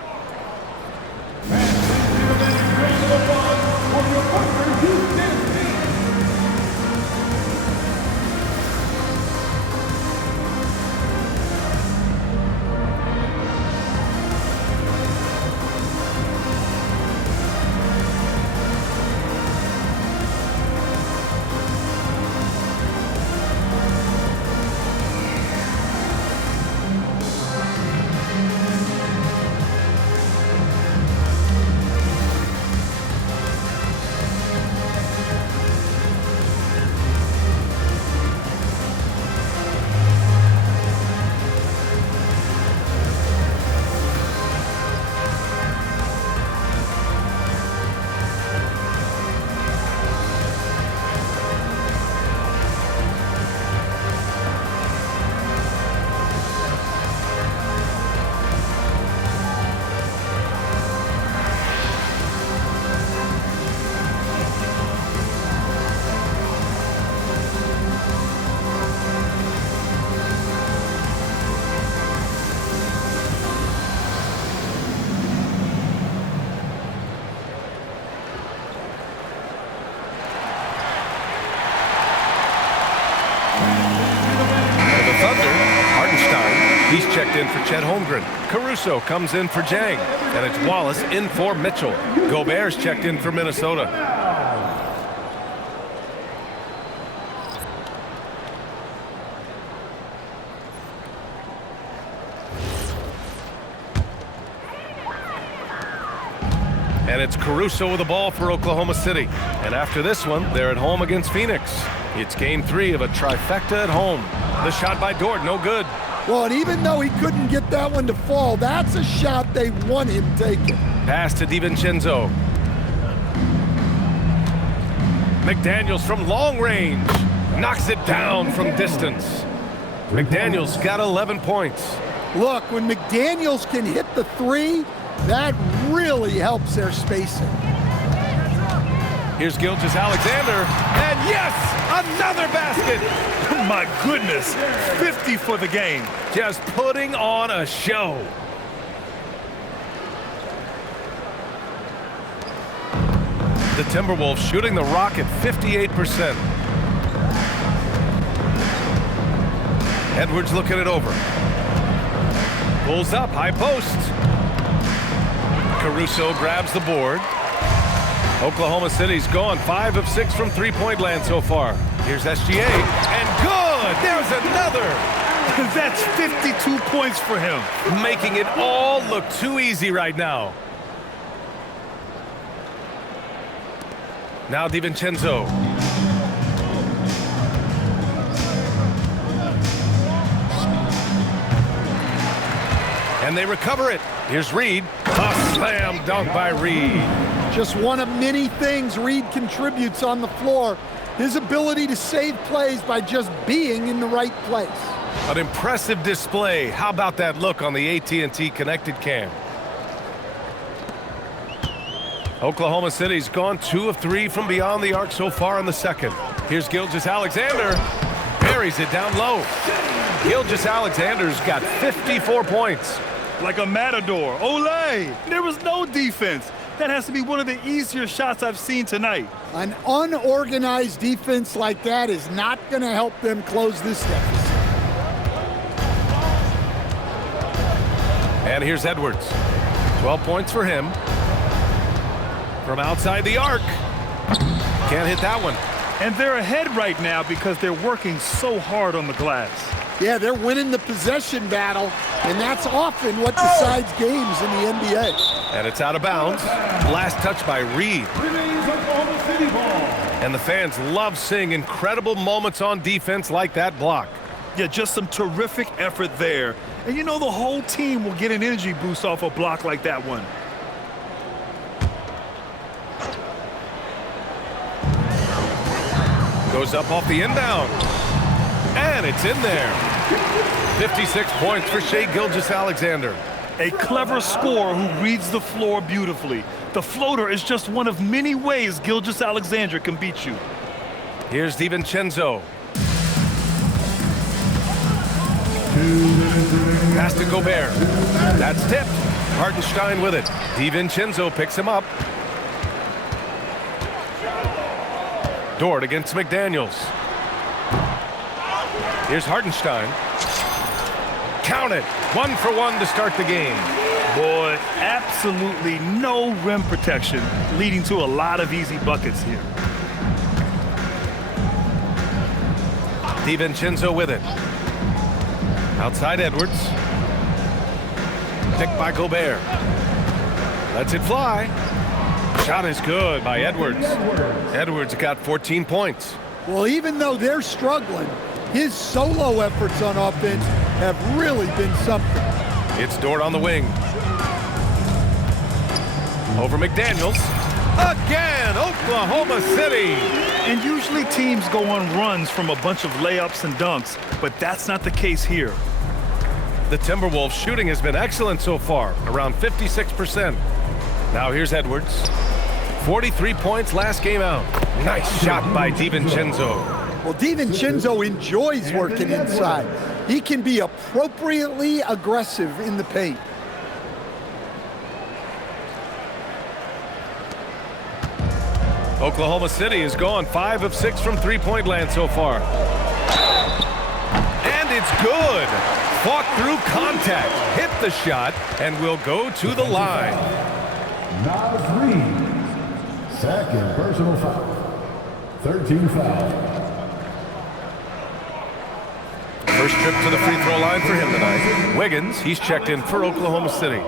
He's checked in for Chet Holmgren. Caruso comes in for Jang. And it's Wallace in for Mitchell. Gobert's checked in for Minnesota. And it's Caruso with the ball for Oklahoma City. And after this one, they're at home against Phoenix. It's game 3 of a trifecta at home. The shot by Dort, no good. Well, and even though he couldn't get that one to fall, that's a shot they want him taking. Pass to DiVincenzo. McDaniels from long range. Knocks it down from distance. McDaniels got 11 points. Look, when McDaniels can hit the 3, that really helps their spacing. Here's Gilgeous Alexander, and yes, another basket. My goodness, 50 for the game. Just putting on a show. The Timberwolves shooting the rock at 58%. Edwards looking it over. Pulls up, high post. Caruso grabs the board. Oklahoma City's gone 5 of 6 from three-point land so far. Here's SGA, and good! There's another! That's 52 points for him. Making it all look too easy right now. Now DiVincenzo. And they recover it. Here's Reed. A slam dunk by Reed. Just one of many things Reed contributes on the floor. His ability to save plays by just being in the right place. An impressive display. How about that look on the AT&T connected cam? Oklahoma City's gone 2 of 3 from beyond the arc so far in the second. Here's Gilgeous Alexander. Buries it down low. Gilgeous Alexander's got 54 points. Like a matador. Olay! There was no defense. That has to be one of the easier shots I've seen tonight. An unorganized defense like that is not going to help them close this deficit. And here's Edwards. 12 points for him. From outside the arc. Can't hit that one. And they're ahead right now because they're working so hard on the glass. Yeah, they're winning the possession battle, and that's often what decides games in the NBA. And it's out of bounds. Last touch by Reed. Remains Oklahoma City ball. And the fans love seeing incredible moments on defense like that block. Yeah, just some terrific effort there. And you know the whole team will get an energy boost off a block like that one. Goes up off the inbound. And it's in there. 56 points for Shai Gilgeous-Alexander. A clever scorer who reads the floor beautifully. The floater is just one of many ways Gilgeous-Alexander can beat you. Here's DiVincenzo. Pass to Gobert. That's tipped. Hartenstein with it. DiVincenzo picks him up. Dort against McDaniels. Here's Hartenstein. Count it. 1 for 1 to start the game. Boy, absolutely no rim protection, leading to a lot of easy buckets here. DiVincenzo with it. Outside Edwards. Picked by Gobert. Lets it fly. Shot is good by Edwards. Edwards got 14 points. Well, even though they're struggling, his solo efforts on offense have really been something. It's Dort on the wing. Over McDaniels. Again, Oklahoma City. And usually teams go on runs from a bunch of layups and dunks, but that's not the case here. The Timberwolves shooting has been excellent so far, around 56%. Now here's Edwards. 43 points last game out. Nice shot by DiVincenzo. Well, DiVincenzo enjoys working inside. He can be appropriately aggressive in the paint. Oklahoma City has gone 5 of 6 from three-point land so far. And it's good. Fought through contact, hit the shot, and will go to the line. Nas Reed, second personal foul. 13 foul. First trip to the free throw line for him tonight. Wiggins, he's checked in for Oklahoma City.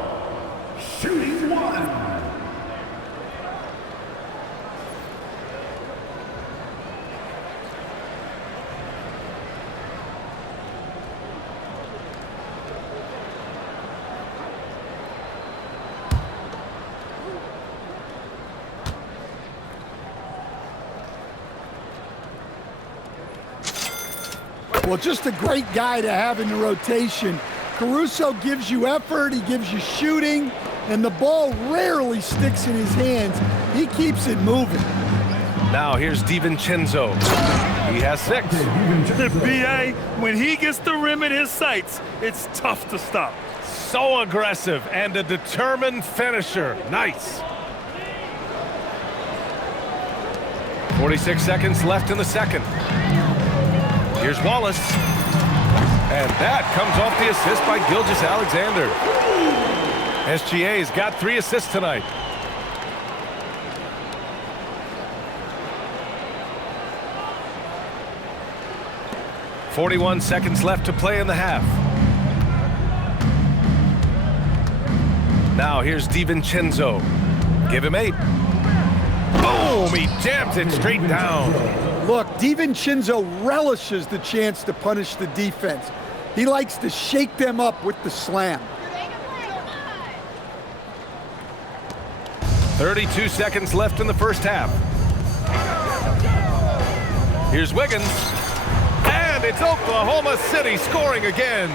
Shooting one. Well, just a great guy to have in the rotation. Caruso gives you effort, he gives you shooting, and the ball rarely sticks in his hands. He keeps it moving. Now here's DiVincenzo. He has 6. The BA, when he gets the rim in his sights, it's tough to stop. So aggressive and a determined finisher. Nice. 46 seconds left in the second. Here's Wallace. And that comes off the assist by Gilgeous-Alexander. SGA's got 3 assists tonight. "41 seconds left to play in the half. Now here's DiVincenzo. Give him 8. Boom! He jams it straight down. Look, DiVincenzo relishes the chance to punish the defense. He likes to shake them up with the slam. 32 seconds left in the first half. Here's Wiggins. And it's Oklahoma City scoring again.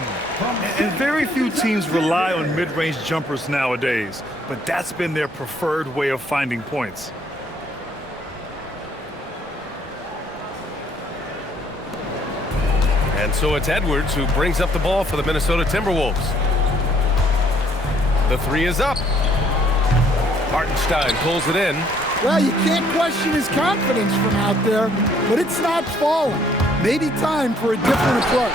And very few teams rely on mid-range jumpers nowadays, but that's been their preferred way of finding points. And so it's Edwards who brings up the ball for the Minnesota Timberwolves. The 3 is up. Hartenstein pulls it in. Well, you can't question his confidence from out there, but it's not falling. Maybe time for a different approach.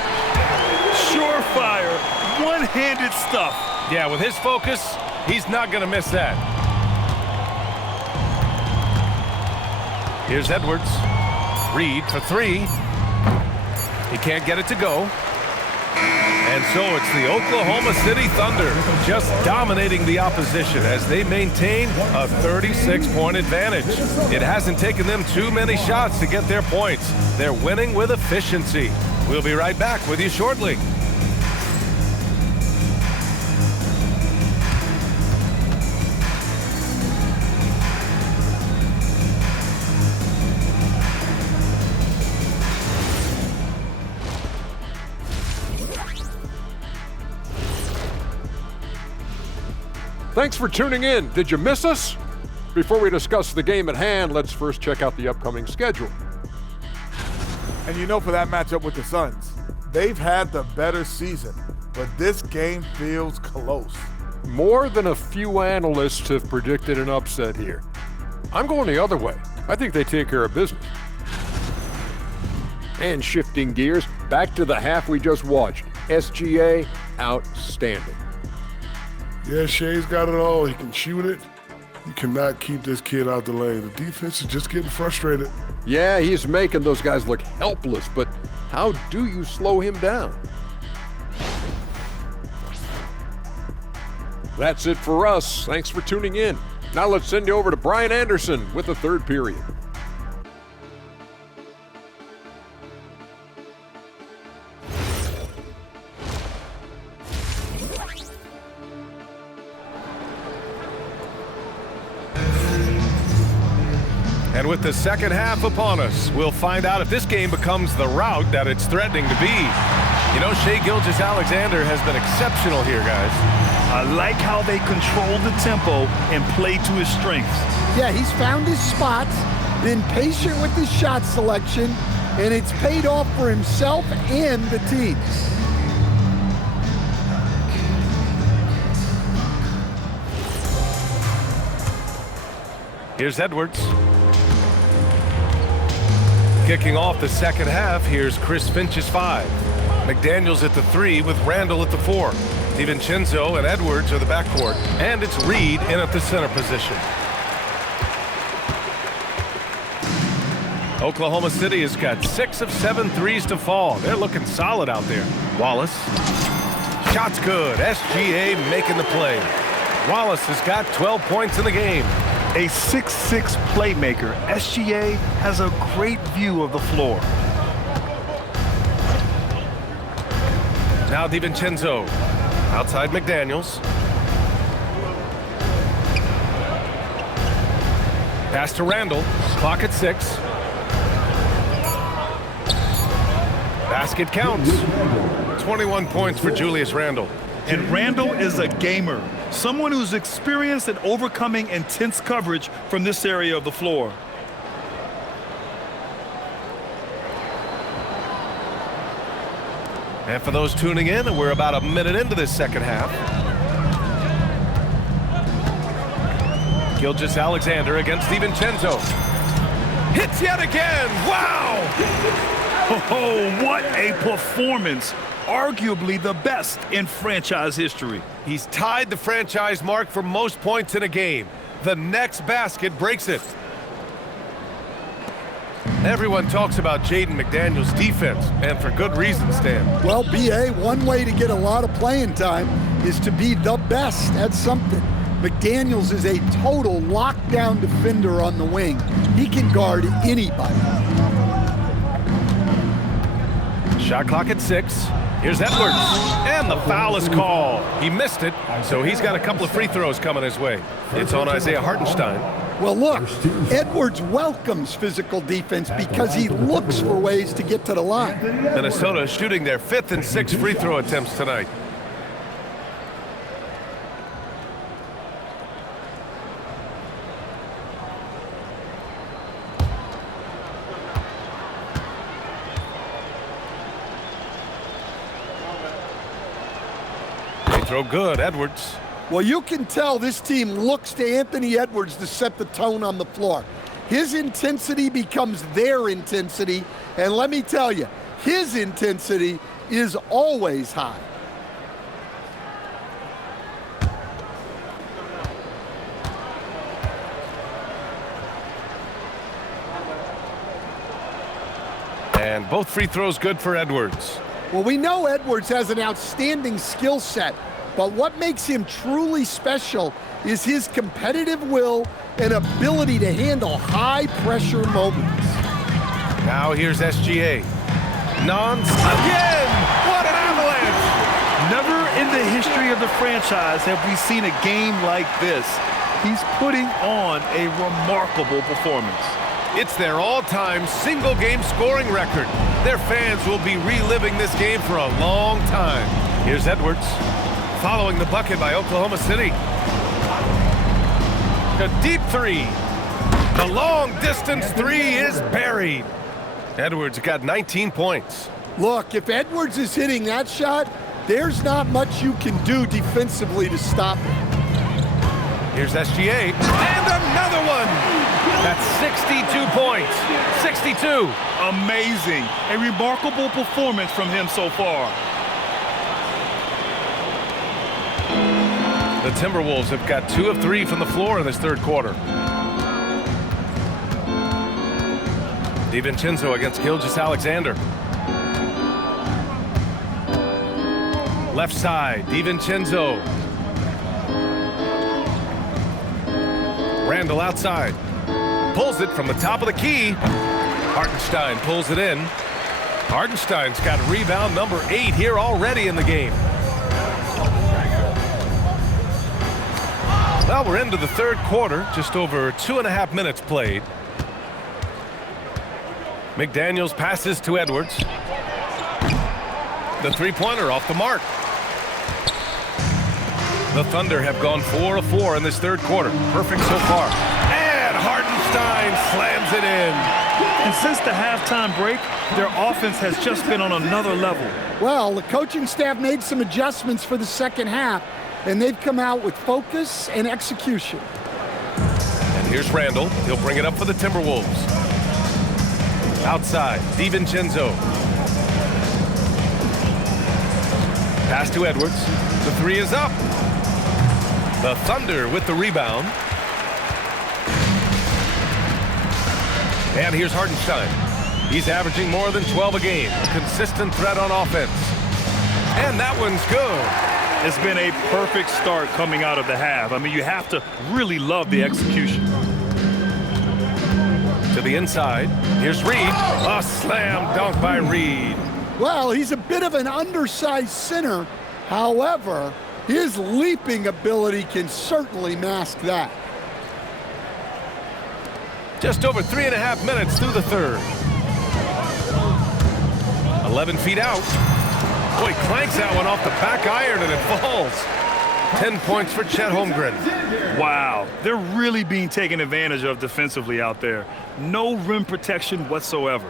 Surefire, one-handed stuff. Yeah, with his focus, he's not going to miss that. Here's Edwards. Reed for 3. He can't get it to go. And so it's the Oklahoma City Thunder just dominating the opposition as they maintain a 36-point advantage. It hasn't taken them too many shots to get their points. They're winning with efficiency. We'll be right back with you shortly. Thanks for tuning in. Did you miss us? Before we discuss the game at hand, let's first check out the upcoming schedule. And you know, for that matchup with the Suns, they've had the better season, but this game feels close. More than a few analysts have predicted an upset here. I'm going the other way. I think they take care of business. And shifting gears, back to the half we just watched. SGA, outstanding. Yeah, Shea's got it all. He can shoot it. You cannot keep this kid out the lane. The defense is just getting frustrated. Yeah, he's making those guys look helpless, but how do you slow him down? That's it for us. Thanks for tuning in. Now let's send you over to Brian Anderson with the third period. And with the second half upon us, we'll find out if this game becomes the rout that it's threatening to be. You know, Shai Gilgeous-Alexander has been exceptional here, guys. I like how they control the tempo and play to his strengths. Yeah, he's found his spots, been patient with his shot selection, and it's paid off for himself and the team. Here's Edwards. Kicking off the second half, here's Chris Finch's 5. McDaniels at the 3 with Randle at the 4. DiVincenzo and Edwards are the backcourt. And it's Reed in at the center position. Oklahoma City has got 6 of 7 threes to fall. They're looking solid out there. Wallace. Shot's good. SGA making the play. Wallace has got 12 points in the game. A 6'6" playmaker, SGA has a great view of the floor. Now DiVincenzo. Outside McDaniels. Pass to Randle. Clock at 6. Basket counts. 21 points for Julius Randle. And Randle is a gamer, someone who's experienced at overcoming intense coverage from this area of the floor. And for those tuning in, we're about a minute into this second half. Julius Alexander against DiVincenzo. Hits yet again. Wow! Oh, what a performance. Arguably the best in franchise history. He's tied the franchise mark for most points in a game. The next basket breaks it. Everyone talks about Jaden McDaniels' defense, and for good reason, Stan. Well, B.A., one way to get a lot of playing time is to be the best at something. McDaniels is a total lockdown defender on the wing. He can guard anybody. Shot clock at 6. Here's Edwards, and the foul is called. He missed it, so he's got a couple of free throws coming his way. It's on Isaiah Hartenstein. Well, look, Edwards welcomes physical defense because he looks for ways to get to the line. Minnesota is shooting their 5th and 6th free throw attempts tonight. Throw good, Edwards. Well, you can tell this team looks to Anthony Edwards to set the tone on the floor. His intensity becomes their intensity, and let me tell you, his intensity is always high. And both free throws good for Edwards. Well, we know Edwards has an outstanding skill set, but what makes him truly special is his competitive will and ability to handle high-pressure moments. Now here's SGA. Again! What an avalanche! Never in the history of the franchise have we seen a game like this. He's putting on a remarkable performance. It's their all-time single-game scoring record. Their fans will be reliving this game for a long time. Here's Edwards, following the bucket by Oklahoma City. A deep three. The long-distance three is buried. Edwards got 19 points. Look, if Edwards is hitting that shot, there's not much you can do defensively to stop him. Here's SGA, and another one! That's 62 points. 62. Amazing. A remarkable performance from him so far. The Timberwolves have got 2 of 3 from the floor in this third quarter. DiVincenzo against Julius Alexander. Left side, DiVincenzo. Randle outside. Pulls it from the top of the key. Hartenstein pulls it in. Hartenstein's got rebound number 8 here already in the game. Well, we're into the third quarter, just over 2.5 minutes played. McDaniels passes to Edwards. The three-pointer off the mark. The Thunder have gone 4 of 4 in this third quarter. Perfect so far. And Hartenstein slams it in. And since the halftime break, their offense has just been on another level. Well, the coaching staff made some adjustments for the second half, and they've come out with focus and execution. And here's Randle. He'll bring it up for the Timberwolves. Outside, DiVincenzo. Pass to Edwards. The three is up. The Thunder with the rebound. And here's Hartenstein. He's averaging more than 12 a game. A consistent threat on offense. And that one's good. It's been a perfect start coming out of the half. I mean, you have to really love the execution. To the inside. Here's Reed. A slam dunk by Reed. Well, he's a bit of an undersized center. However, his leaping ability can certainly mask that. Just over 3.5 minutes through the third. 11 feet out. Boy, clanks that one off the back iron and it falls. 10 points for Chet Holmgren. Wow, they're really being taken advantage of defensively out there. No rim protection whatsoever.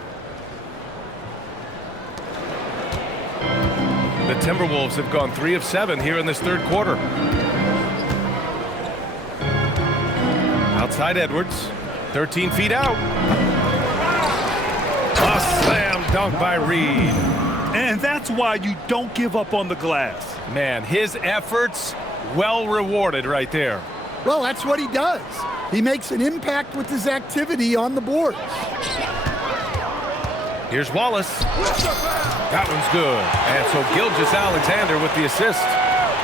The Timberwolves have gone 3 of 7 here in this third quarter. Outside Edwards, 13 feet out. A slam dunk by Reed. And that's why you don't give up on the glass. Man, his efforts well rewarded right there. Well, that's what he does. He makes an impact with his activity on the boards. Here's Wallace. That one's good. And so Gilgeous-Alexander with the assist.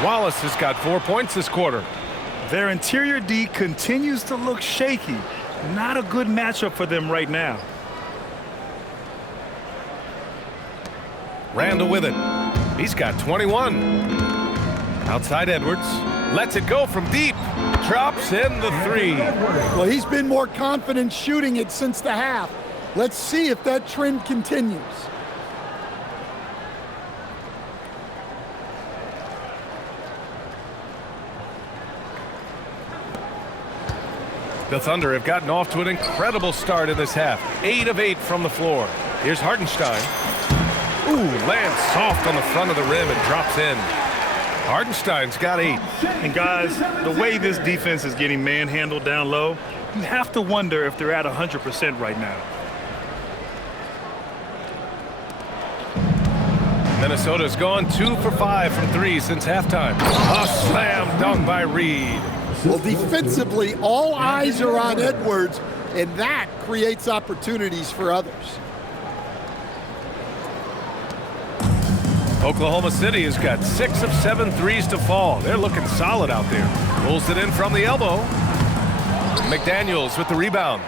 Wallace has got 4 points this quarter. Their interior D continues to look shaky. Not a good matchup for them right now. Randle with it. He's got 21. Outside Edwards. Lets it go from deep. Drops in the 3. Well, he's been more confident shooting it since the half. Let's see if that trend continues. The Thunder have gotten off to an incredible start in this half. 8 of 8 from the floor. Here's Hartenstein. Ooh, lands soft on the front of the rim and drops in. Hartenstein's got 8. And guys, the way this defense is getting manhandled down low, you have to wonder if they're at 100% right now. Minnesota's gone 2 for 5 from 3 since halftime. A slam dunk by Reed. Well, defensively, all eyes are on Edwards, and that creates opportunities for others. Oklahoma City has got 6 of 7 threes to fall. They're looking solid out there. Pulls it in from the elbow. McDaniels with the rebound.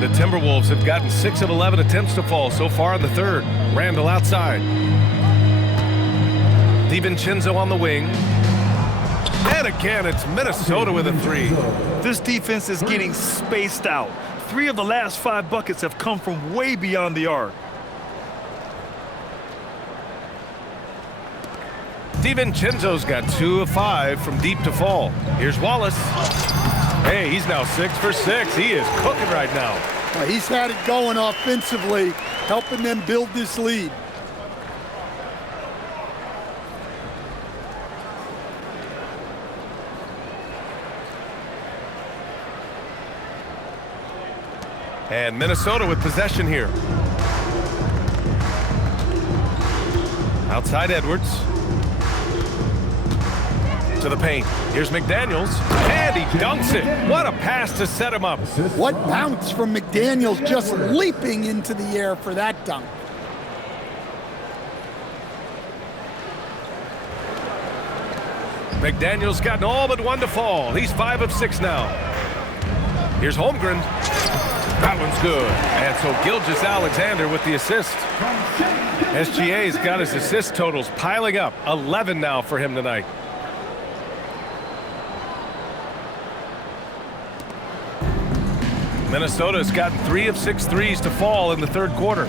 The Timberwolves have gotten 6 of 11 attempts to fall so far in the third. Randle outside. DiVincenzo on the wing. And again, it's Minnesota with a 3. This defense is getting spaced out. 3 of the last 5 buckets have come from way beyond the arc. DiVincenzo's got 2 of 5 from deep to fall. Here's Wallace. Hey, he's now 6 for 6. He is cooking right now. Well, he's had it going offensively, helping them build this lead. And Minnesota with possession here. Outside Edwards. To the paint. Here's McDaniels. And he dunks it. What a pass to set him up. What bounce from McDaniels, just leaping into the air for that dunk. McDaniels gotten all but 1 to fall. He's 5 of 6 now. Here's Holmgren. That one's good. And so Gilgeous-Alexander with the assist. SGA's got his assist totals piling up. 11 now for him tonight. Minnesota's gotten 3 of 6 threes to fall in the third quarter.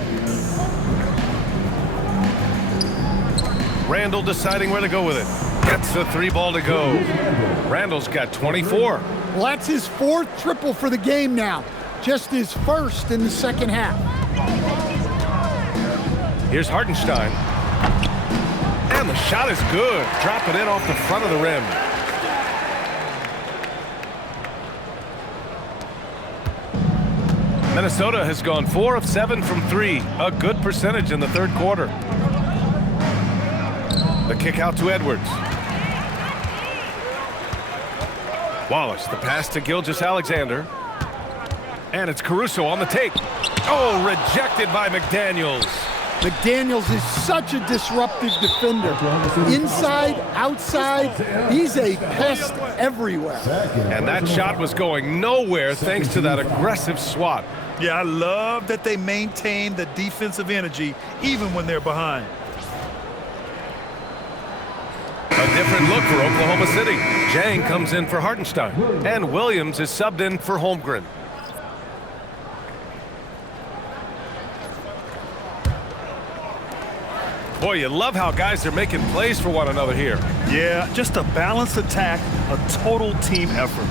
Randle deciding where to go with it. Gets the 3 ball to go. Randle's got 24. Well, that's his 4th triple for the game now. Just his 1st in the second half. Here's Hartenstein. And the shot is good. Dropping in off the front of the rim. Minnesota has gone 4 of 7 from 3. A good percentage in the third quarter. The kick out to Edwards. Wallace, the pass to Gilgeous-Alexander. And it's Caruso on the take. Oh, rejected by McDaniels. McDaniels is such a disruptive defender. Inside, outside, he's a pest everywhere. And that shot was going nowhere thanks to that aggressive swat. Yeah, I love that they maintain the defensive energy even when they're behind. A different look for Oklahoma City. Jang comes in for Hartenstein. And Williams is subbed in for Holmgren. Boy, you love how guys are making plays for one another here. Yeah, just a balanced attack, a total team effort.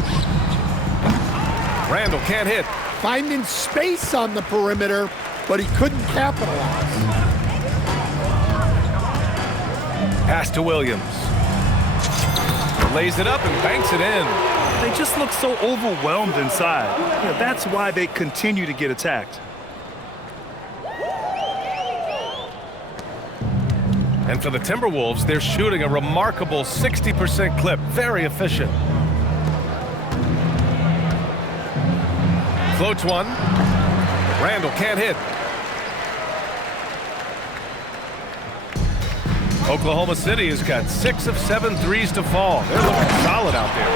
Randle can't hit. Finding space on the perimeter, but he couldn't capitalize. Pass to Williams. Lays it up and banks it in. They just look so overwhelmed inside. That's why they continue to get attacked. And for the Timberwolves, they're shooting a remarkable 60% clip. Very efficient. Floats one. Randle can't hit. Oklahoma City has got 6 of 7 threes to fall. They're looking solid out there.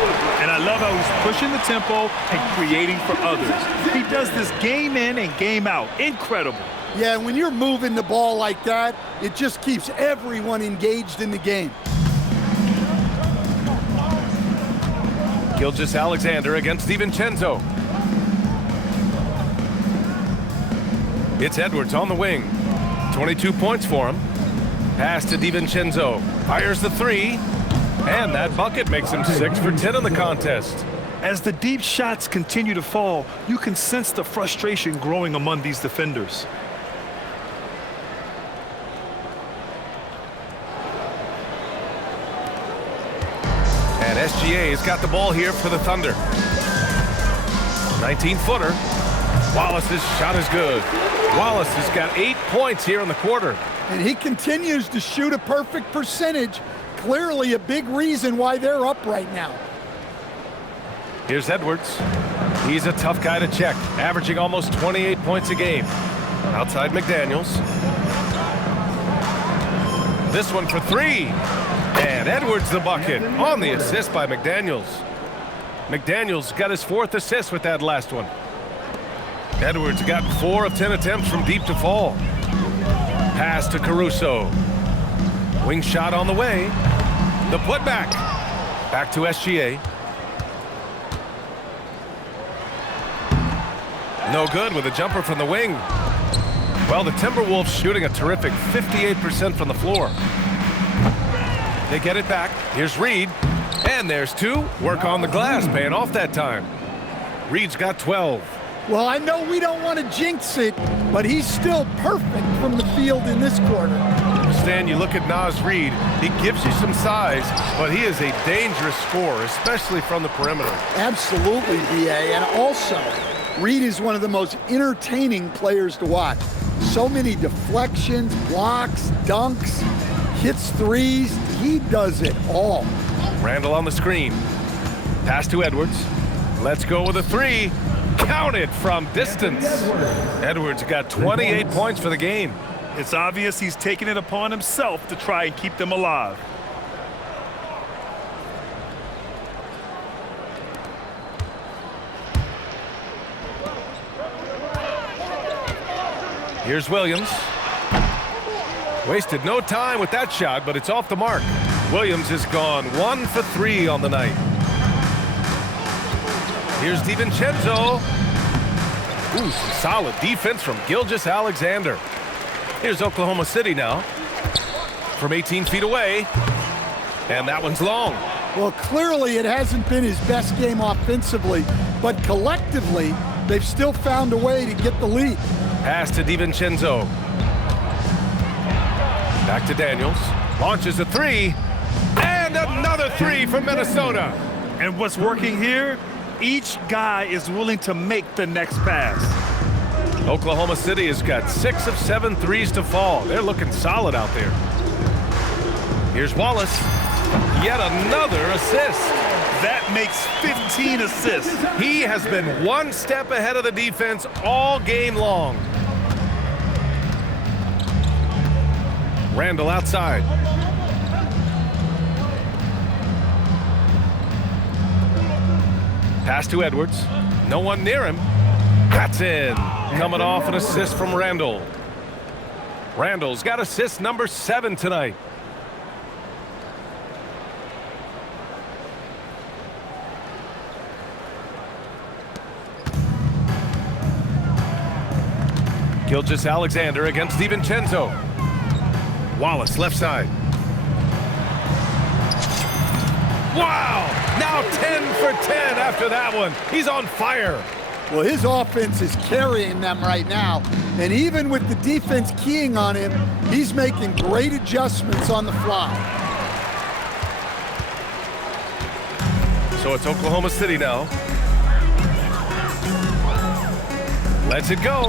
And I love how he's pushing the tempo and creating for others. He does this game in and game out. Incredible. Yeah, when you're moving the ball like that, it just keeps everyone engaged in the game. Gilgeous Alexander against DiVincenzo. It's Edwards on the wing. 22 points for him. Pass to DiVincenzo. Fires the three. And that bucket makes him 6 for 10 in the contest. As the deep shots continue to fall, you can sense the frustration growing among these defenders. And SGA's got the ball here for the Thunder. 19-footer. Wallace's shot is good. Wallace has got 8 points here in the quarter. And he continues to shoot a perfect percentage. Clearly a big reason why they're up right now. Here's Edwards. He's a tough guy to check, averaging almost 28 points a game. Outside McDaniels. This one for 3. And Edwards the bucket on the assist by McDaniels. McDaniels got his 4th assist with that last one. Edwards got 4 of 10 attempts from deep to fall. Pass to Caruso. Wing shot on the way. The putback. Back to SGA. No good with a jumper from the wing. Well, the Timberwolves shooting a terrific 58% from the floor. They get it back. Here's Reed. And there's 2. Work on the glass, paying off that time. Reed's got 12. Well, I know we don't want to jinx it, but he's still perfect from the field in this quarter. Stan, you look at Naz Reid, he gives you some size, but he is a dangerous scorer, especially from the perimeter. Absolutely, B.A. And also, Reed is one of the most entertaining players to watch. So many deflections, blocks, dunks, hits threes. He does it all. Randle on the screen. Pass to Edwards. Let's go with a 3. Counted from distance. Edwards got 28 points for the game. It's obvious he's taking it upon himself to try and keep them alive. Here's Williams. Wasted no time with that shot, but it's off the mark. Williams has gone 1 for 3 on the night. Here's DiVincenzo. Ooh, solid defense from Gilgeous Alexander. Here's Oklahoma City now. From 18 feet away. And that one's long. Well, clearly it hasn't been his best game offensively, but collectively, they've still found a way to get the lead. Pass to DiVincenzo. Back to Daniels. Launches a 3. And another 3 from Minnesota. And what's working here? Each guy is willing to make the next pass. Oklahoma City has got 6 of 7 threes to fall. They're looking solid out there. Here's Wallace. Yet another assist. That makes 15 assists. He has been 1 step ahead of the defense all game long. Randle outside. Pass to Edwards. No one near him. That's in. Coming off an assist from Randle. Randle's got assist number 7 tonight. Gilgeous Alexander against DiVincenzo. Wallace left side. Wow! Now 10 for 10 after that one. He's on fire. Well, his offense is carrying them right now. And even with the defense keying on him, he's making great adjustments on the fly. So it's Oklahoma City now. Lets it go.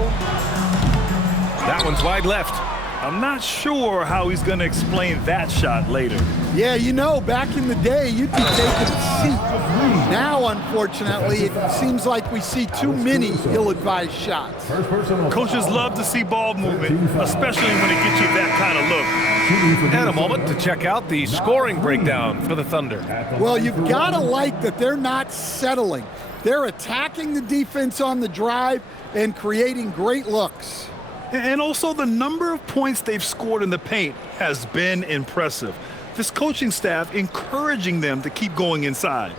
That one's wide left. I'm not sure how he's going to explain that shot later. Yeah, you know, back in the day, you'd be taking a seat. Now, unfortunately, it seems like we see too many ill-advised shots. Coaches love to see ball movement, especially when it gets you that kind of look. And a moment to check out the scoring breakdown for the Thunder. Well, you've got to like that they're not settling. They're attacking the defense on the drive and creating great looks. And also the number of points they've scored in the paint has been impressive. This coaching staff encouraging them to keep going inside.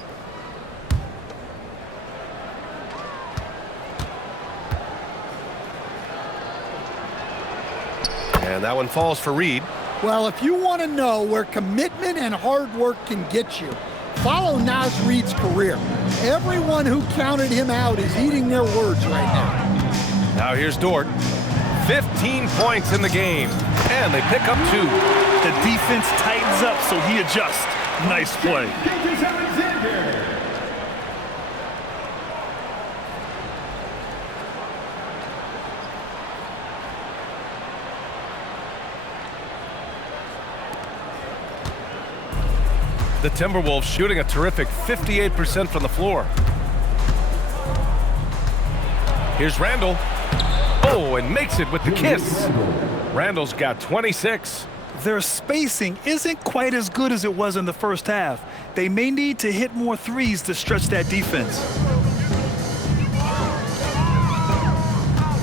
And that one falls for Reed. Well, if you want to know where commitment and hard work can get you, follow Naz Reid's career. Everyone who counted him out is eating their words right now. Now here's Dort. 15 points in the game, and they pick up 2. The defense tightens up, so he adjusts. Nice play. The Timberwolves shooting a terrific 58% from the floor. Here's Randle. Oh, and makes it with the kiss. Randle's got 26. Their spacing isn't quite as good as it was in the first half. They may need to hit more threes to stretch that defense.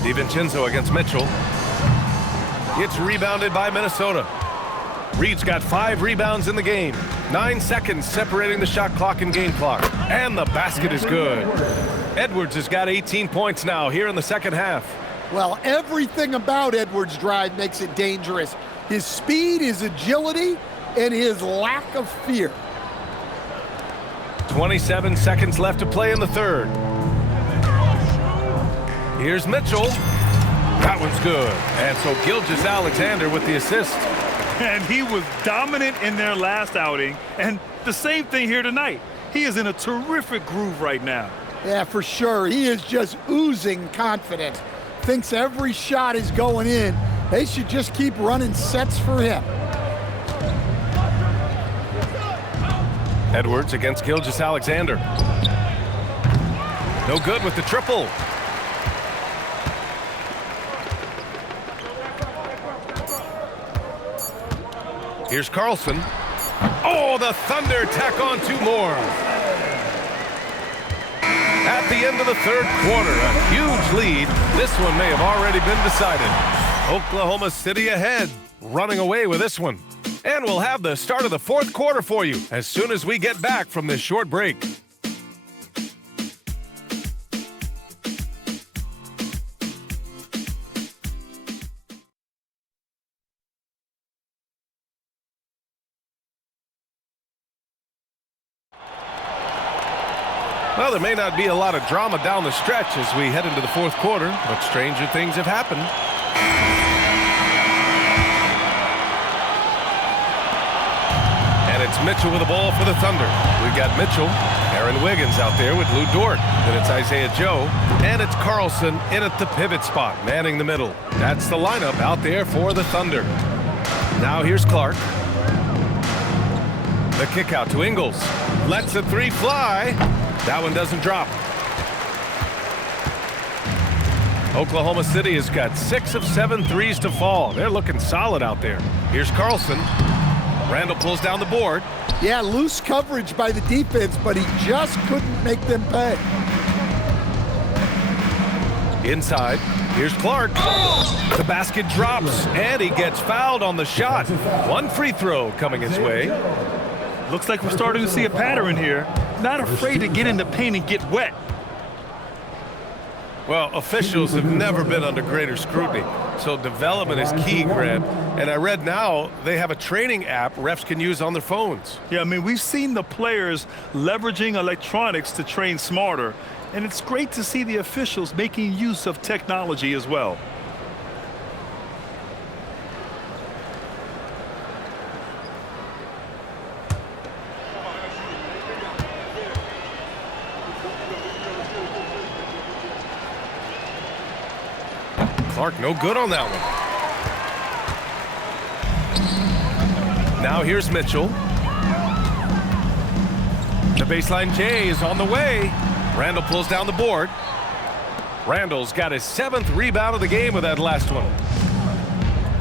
DiVincenzo against Mitchell. It's rebounded by Minnesota. Reed's got 5 rebounds in the game. 9 seconds separating the shot clock and game clock. And the basket is good. Edwards has got 18 points now here in the second half. Well, everything about Edwards' drive makes it dangerous. His speed, his agility, and his lack of fear. 27 seconds left to play in the third. Here's Mitchell. That one's good. And so Gilgeous-Alexander with the assist. And he was dominant in their last outing. And the same thing here tonight. He is in a terrific groove right now. Yeah, for sure. He is just oozing confidence. Thinks every shot is going in. They should just keep running sets for him. Edwards against Gilgeous-Alexander. No good with the triple. Here's Carlson. Oh, the Thunder tack on 2 more. At the end of the third quarter, a huge lead. This one may have already been decided. Oklahoma City ahead, running away with this one. And we'll have the start of the fourth quarter for you as soon as we get back from this short break. Well, there may not be a lot of drama down the stretch as we head into the fourth quarter, but stranger things have happened. And it's Mitchell with the ball for the Thunder. We've got Mitchell, Aaron Wiggins out there with Lou Dort. Then it's Isaiah Joe, and it's Carlson in at the pivot spot, manning the middle. That's the lineup out there for the Thunder. Now here's Clark. The kick out to Ingles. Lets the 3 fly. That one doesn't drop. Oklahoma City has got 6 of 7 threes to fall. They're looking solid out there. Here's Carlson. Randle pulls down the board. Yeah, loose coverage by the defense, but he just couldn't make them pay. Inside, here's Clark. The basket drops, and he gets fouled on the shot. 1 free throw coming his way. Looks like we're starting to see a pattern here. Not afraid to get in the paint and get wet. Well, officials have never been under greater scrutiny, so development is key, Grant. And I read now they have a training app refs can use on their phones. Yeah, I mean, we've seen the players leveraging electronics to train smarter, and it's great to see the officials making use of technology as well. Clark no good on that one. Now here's Mitchell. The baseline J is on the way. Randle pulls down the board. Randle's got his 7th rebound of the game with that last one.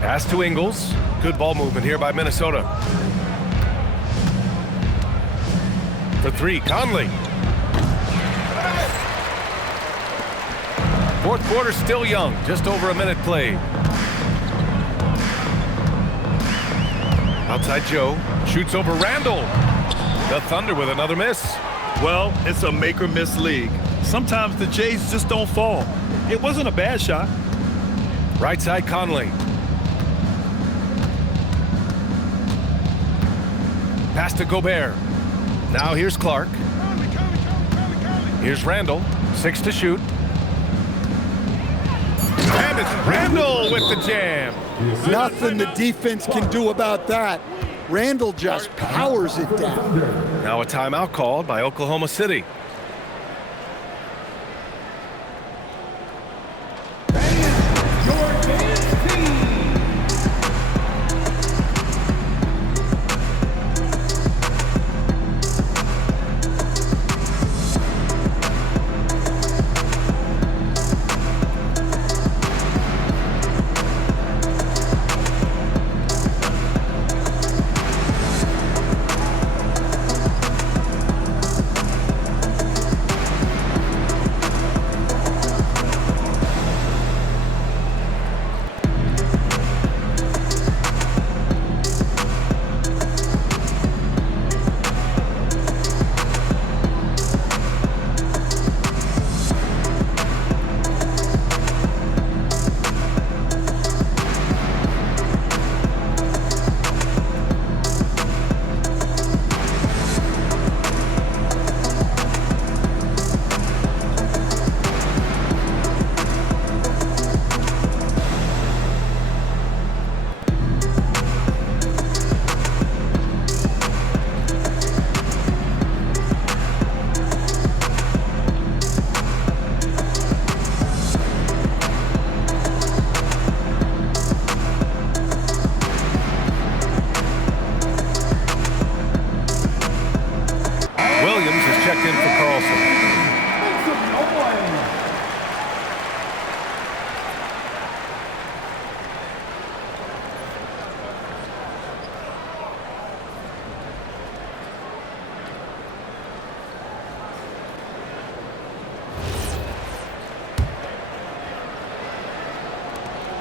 Pass to Ingles. Good ball movement here by Minnesota. For 3, Conley. Fourth quarter still young, just over a minute played. Outside Joe, shoots over Randle. The Thunder with another miss. Well, it's a make or miss league. Sometimes the Jays just don't fall. It wasn't a bad shot. Right side Conley. Pass to Gobert. Now here's Clark. Here's Randle, 6 to shoot. And it's Randle with the jam. Nothing the defense can do about that. Randle just powers it down. Now a timeout called by Oklahoma City.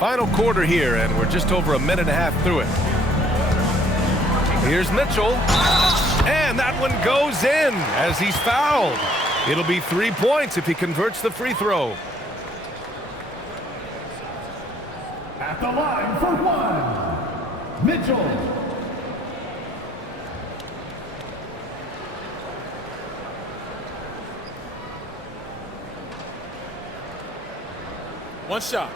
Final quarter here, and we're just over a minute and a half through it. Here's Mitchell, and that one goes in as he's fouled. It'll be 3 points if he converts the free throw. At the line for 1, Mitchell. One shot.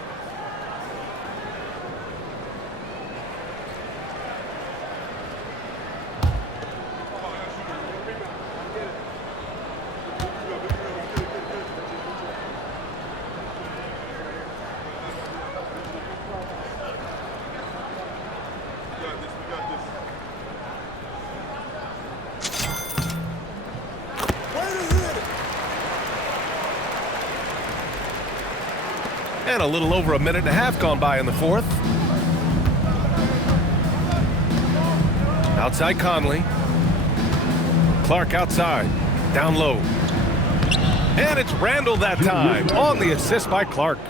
And a little over a minute and a half gone by in the fourth. Outside Conley. Clark outside. Down low. And it's Randle that time on the assist by Clark.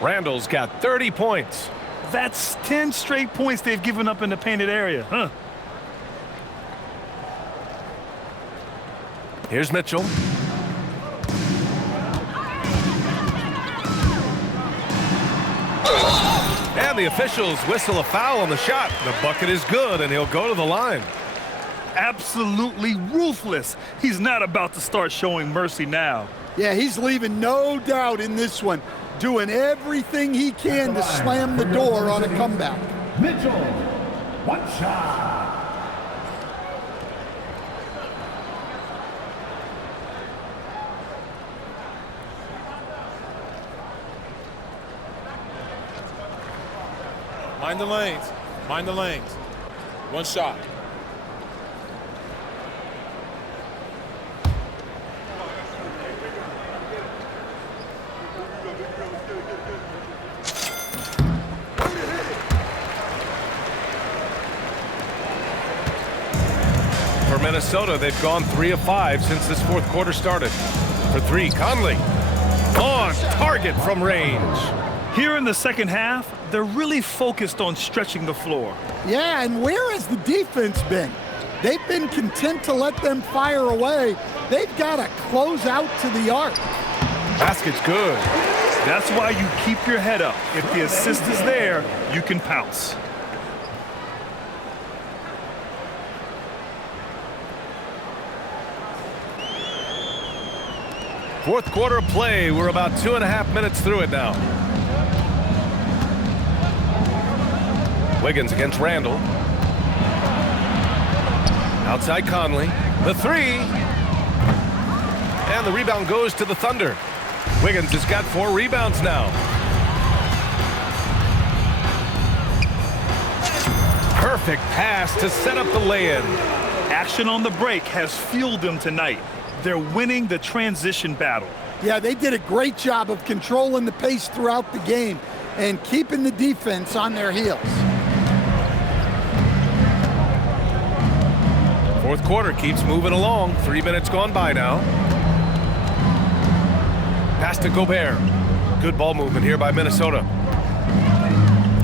Randle's got 30 points. That's 10 straight points they've given up in the painted area, huh? Here's Mitchell. And the officials whistle a foul on the shot. The bucket is good, and he'll go to the line. Absolutely ruthless. He's not about to start showing mercy now. Yeah, he's leaving no doubt in this one, doing everything he can to slam the door on a comeback. Mitchell, one shot. Mind the lanes. Mind the lanes. One shot. For Minnesota, they've gone 3 of 5 since this fourth quarter started. For 3, Conley. On target from range. Here in the second half, they're really focused on stretching the floor. Yeah, and where has the defense been? They've been content to let them fire away. They've got to close out to the arc. Basket's good. That's why you keep your head up. If the assist is there, you can pounce. Fourth quarter of play. We're about 2.5 minutes through it now. Wiggins against Randle. Outside Conley. The 3. And the rebound goes to the Thunder. Wiggins has got 4 rebounds now. Perfect pass to set up the lay-in. Action on the break has fueled them tonight. They're winning the transition battle. Yeah, they did a great job of controlling the pace throughout the game and keeping the defense on their heels. Fourth quarter keeps moving along. 3 minutes gone by now. Pass to Gobert. Good ball movement here by Minnesota.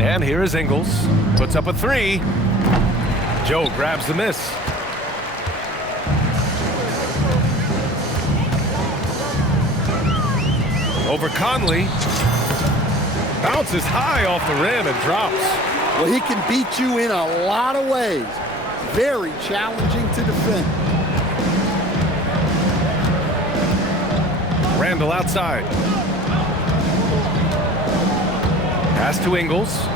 And here is Ingles. Puts up a 3. Joe grabs the miss. Over Conley. Bounces high off the rim and drops. Well, he can beat you in a lot of ways. Very challenging to defend. Randle outside. Pass to Ingles.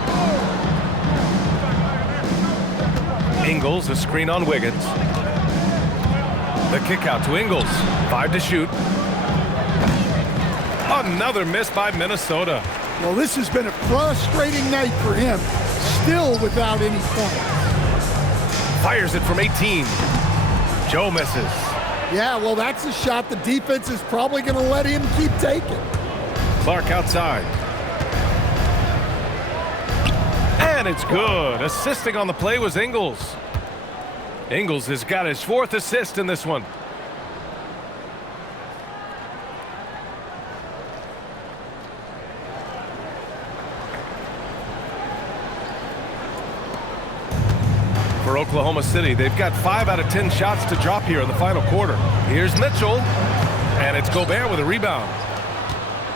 Ingles, a screen on Wiggins. The kick out to Ingles. 5 to shoot. Another miss by Minnesota. Well, this has been a frustrating night for him. Still without any points. Fires it from 18. Joe misses. Yeah, well, that's a shot the defense is probably going to let him keep taking. Clark outside. And it's good. Assisting on the play was Ingles. Ingles has got his 4th assist in this one. For Oklahoma City, they've got 5 out of 10 shots to drop here in the final quarter. Here's Mitchell, and it's Gobert with a rebound.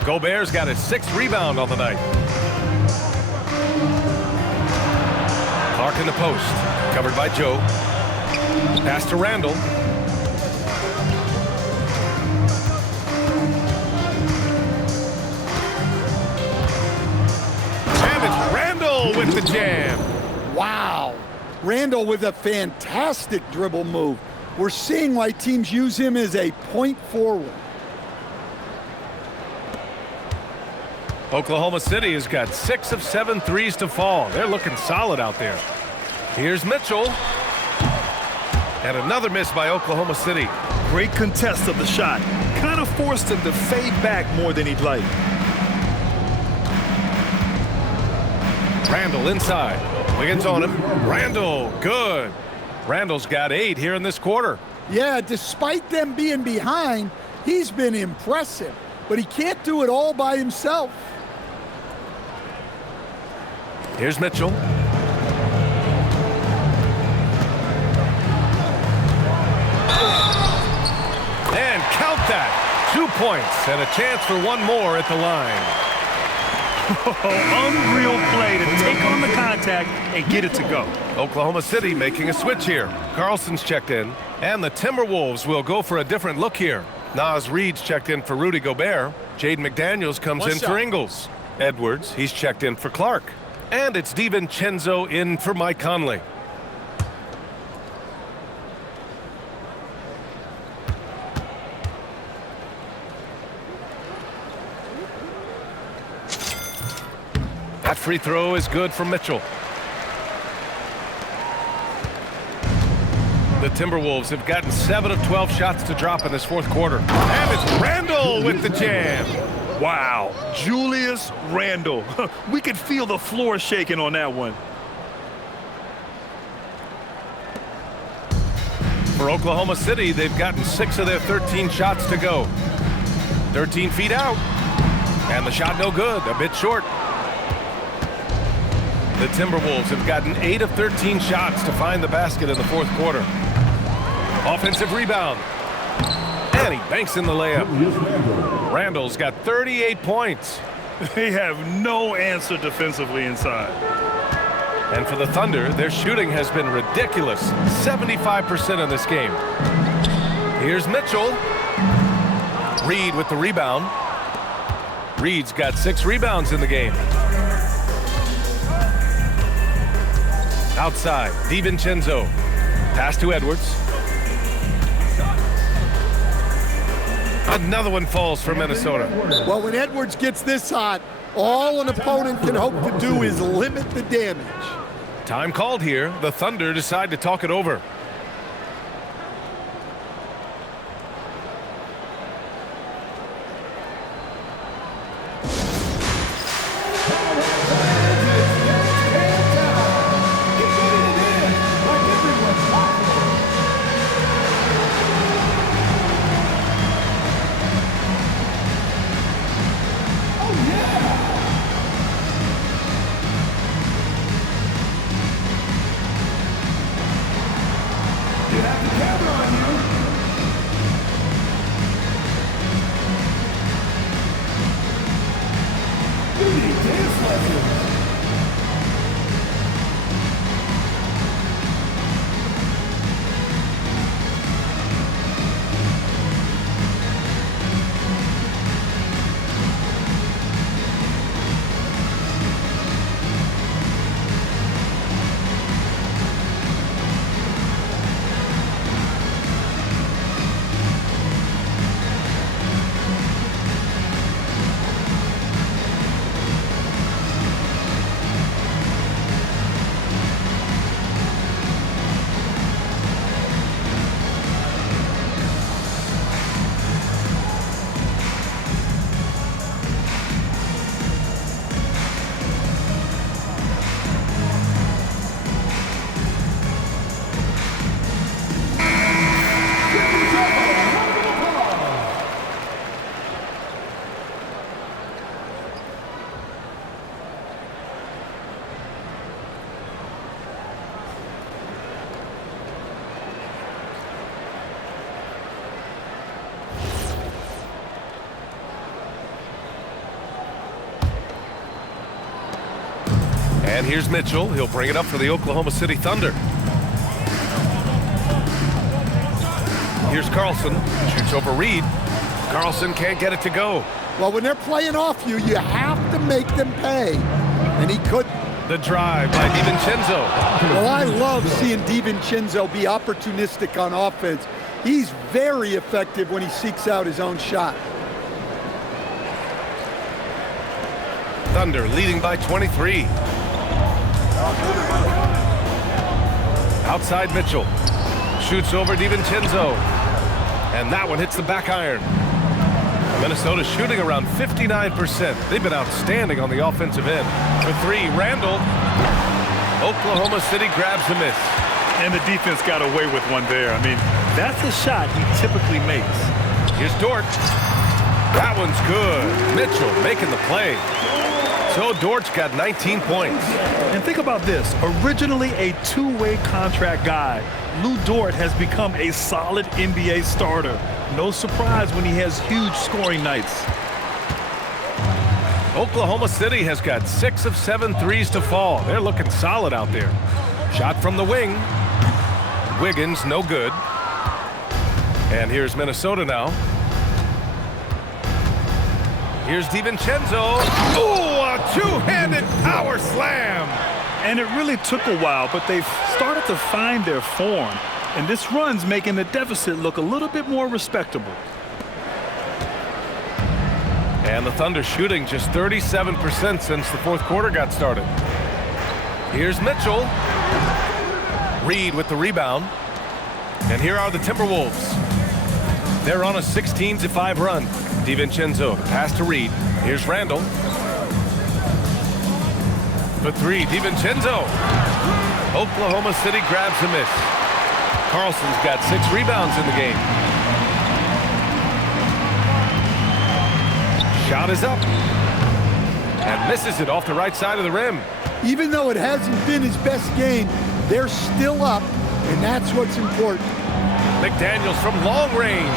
Gobert's got his 6th rebound on the night. Clark in the post, covered by Joe. Pass to Randle. And it's Randle with the jam. Wow. Randle with a fantastic dribble move. We're seeing why teams use him as a point forward. Oklahoma City has got 6 of 7 threes to fall. They're looking solid out there. Here's Mitchell. And another miss by Oklahoma City. Great contest of the shot. Kind of forced him to fade back more than he'd like. Randle inside. Wiggins on him. Randle, good. Randle's got 8 here in this quarter. Yeah, despite them being behind, he's been impressive. But he can't do it all by himself. Here's Mitchell. And count that. 2 points and a chance for one more at the line. Unreal play to take on the contact and get it to go. Oklahoma City making a switch here. Carlson's checked in, and the Timberwolves will go for a different look here. Naz Reid's checked in for Rudy Gobert. Jaden McDaniels comes in for Ingles. Edwards, he's checked in for Clark. And it's DiVincenzo in for Mike Conley. That free throw is good for Mitchell. The Timberwolves have gotten 7 of 12 shots to drop in this fourth quarter. And it's Randle with the jam. Wow, Julius Randle. We could feel the floor shaking on that one. For Oklahoma City, they've gotten 6 of their 13 shots to go. 13 feet out. And the shot no good, a bit short. The Timberwolves have gotten 8 of 13 shots to find the basket in the fourth quarter. Offensive rebound. And he banks in the layup. Randle's got 38 points. They have no answer defensively inside. And for the Thunder, their shooting has been ridiculous. 75% in this game. Here's Mitchell. Reed with the rebound. Reed's got 6 rebounds in the game. Outside, DiVincenzo. Pass to Edwards. Another one falls for Minnesota. Well, when Edwards gets this hot, all an opponent can hope to do is limit the damage. Time called here. The Thunder decide to talk it over. And here's Mitchell. He'll bring it up for the Oklahoma City Thunder. Here's Carlson. Shoots over Reed. Carlson can't get it to go. Well, when they're playing off you, you have to make them pay. And he couldn't. The drive by DiVincenzo. Well, I love seeing DiVincenzo be opportunistic on offense. He's very effective when he seeks out his own shot. Thunder leading by 23. Outside Mitchell. Shoots over DiVincenzo. And that one hits the back iron. Minnesota shooting around 59%. They've been outstanding on the offensive end. For 3, Randle. Oklahoma City grabs the miss. And the defense got away with one there. I mean, that's a shot he typically makes. Here's Dort. That one's good. Mitchell making the play. So Dort's got 19 points. And think about this. Originally a two-way contract guy, Lou Dort has become a solid NBA starter. No surprise when he has huge scoring nights. Oklahoma City has got 6 of 7 threes to fall. They're looking solid out there. Shot from the wing. Wiggins, no good. And here's Minnesota now. Here's DiVincenzo. Oh, a two-handed power slam. And it really took a while, but they've started to find their form. And this run's making the deficit look a little bit more respectable. And the Thunder shooting just 37% since the fourth quarter got started. Here's Mitchell. Reed with the rebound. And here are the Timberwolves. They're on a 16-5 run. DiVincenzo, pass to Reed. Here's Randle. For three, DiVincenzo. Oklahoma City grabs a miss. Carlson's got 6 rebounds in the game. Shot is up. And misses it off the right side of the rim. Even though it hasn't been his best game, they're still up, and that's what's important. McDaniels from long range.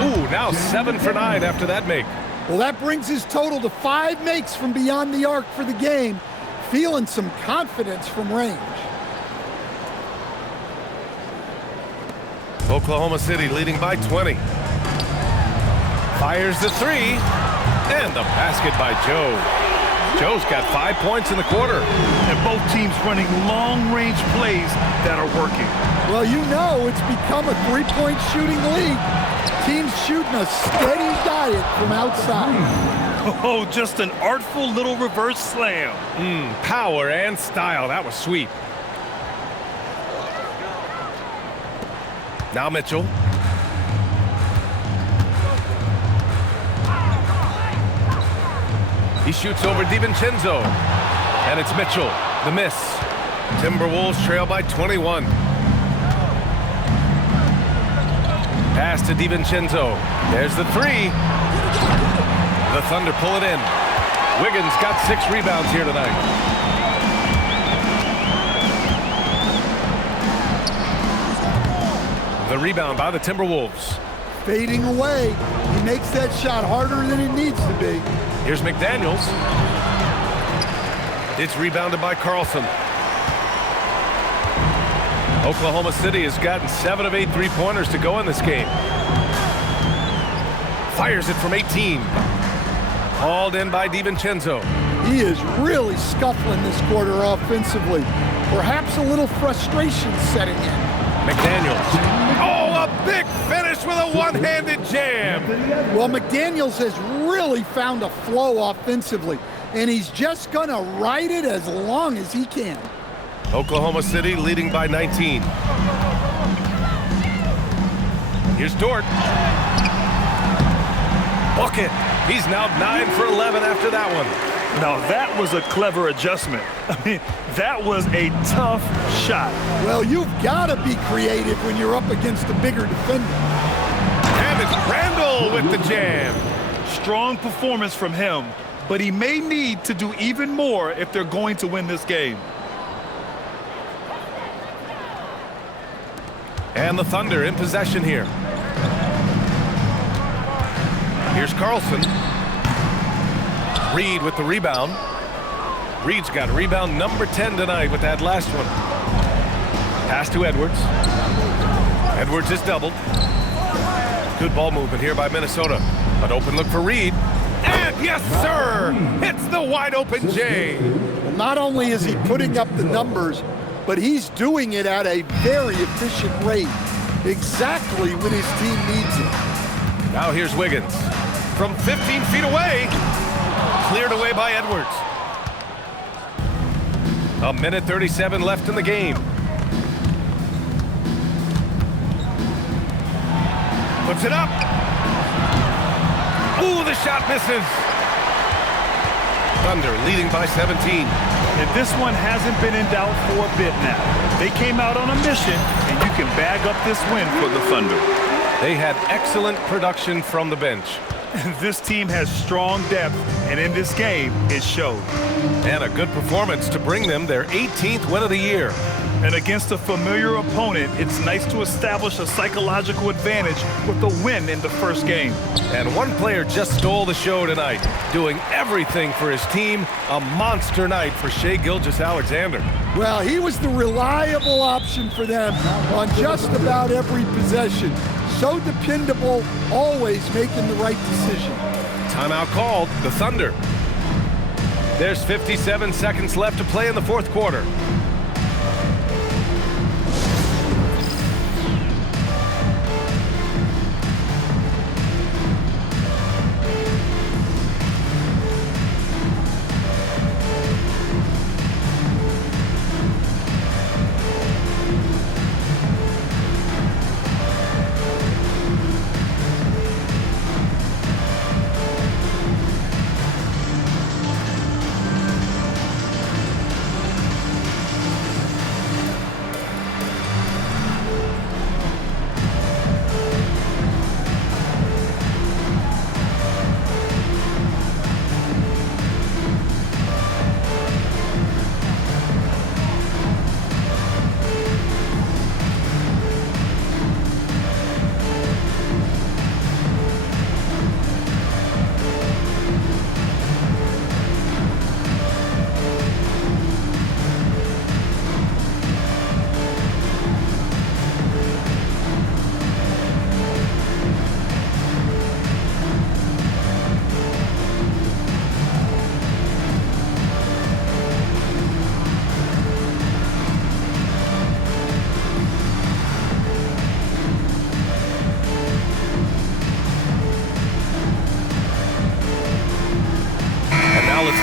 Ooh, now 7 for 9 after that make. Well, that brings his total to 5 makes from beyond the arc for the game. Feeling some confidence from range. Oklahoma City leading by 20. Fires the 3. And the basket by Joe. Joe's got 5 points in the quarter. And both teams running long-range plays that are working. Well, you know it's become a 3-point shooting league. Teams shooting a steady diet from outside. Oh, just an artful little reverse slam. Power and style. That was sweet. Now Mitchell. He shoots over DiVincenzo. And it's Mitchell. The miss. Timberwolves trail by 21. Pass to DiVincenzo. There's the 3. The Thunder pull it in. Wiggins got 6 rebounds here tonight. The rebound by the Timberwolves. Fading away. He makes that shot harder than it needs to be. Here's McDaniels. It's rebounded by Carlson. Oklahoma City has gotten 7 of 8 3-pointers to go in this game. Fires it from 18. Hauled in by DiVincenzo. He is really scuffling this quarter offensively. Perhaps a little frustration setting in. McDaniels. Oh, a big finish with a one-handed jam. Well, McDaniels has really found a flow offensively, and he's just going to ride it as long as he can. Oklahoma City leading by 19. Here's Dort. Bucket. He's now 9 for 11 after that one. Now that was a clever adjustment. I mean, that was a tough shot. Well, you've got to be creative when you're up against a bigger defender. And it's Randle with the jam. Strong performance from him, but he may need to do even more if they're going to win this game. And the Thunder in possession here. Here's Carlson. Reed with the rebound. Reed's got rebound number 10 tonight with that last one. Pass to Edwards. Edwards is doubled. Good ball movement here by Minnesota. An open look for Reed. And yes, sir! It's the wide open J. Well, not only is he putting up the numbers, but he's doing it at a very efficient rate. Exactly when his team needs it. Now here's Wiggins. From 15 feet away. Cleared away by Edwards. A minute 37 left in the game. Puts it up. Ooh, the shot misses. Thunder leading by 17. And this one hasn't been in doubt for a bit now. They came out on a mission, and you can bag up this win for the Thunder. They had excellent production from the bench. This team has strong depth, and in this game, it showed. And a good performance to bring them their 18th win of the year. And against a familiar opponent, it's nice to establish a psychological advantage with the win in the first game. And one player just stole the show tonight, doing everything for his team. A monster night for Shai Gilgeous-Alexander. Well, he was the reliable option for them on just about every possession. So dependable, always making the right decision. Timeout called, the Thunder. There's 57 seconds left to play in the fourth quarter.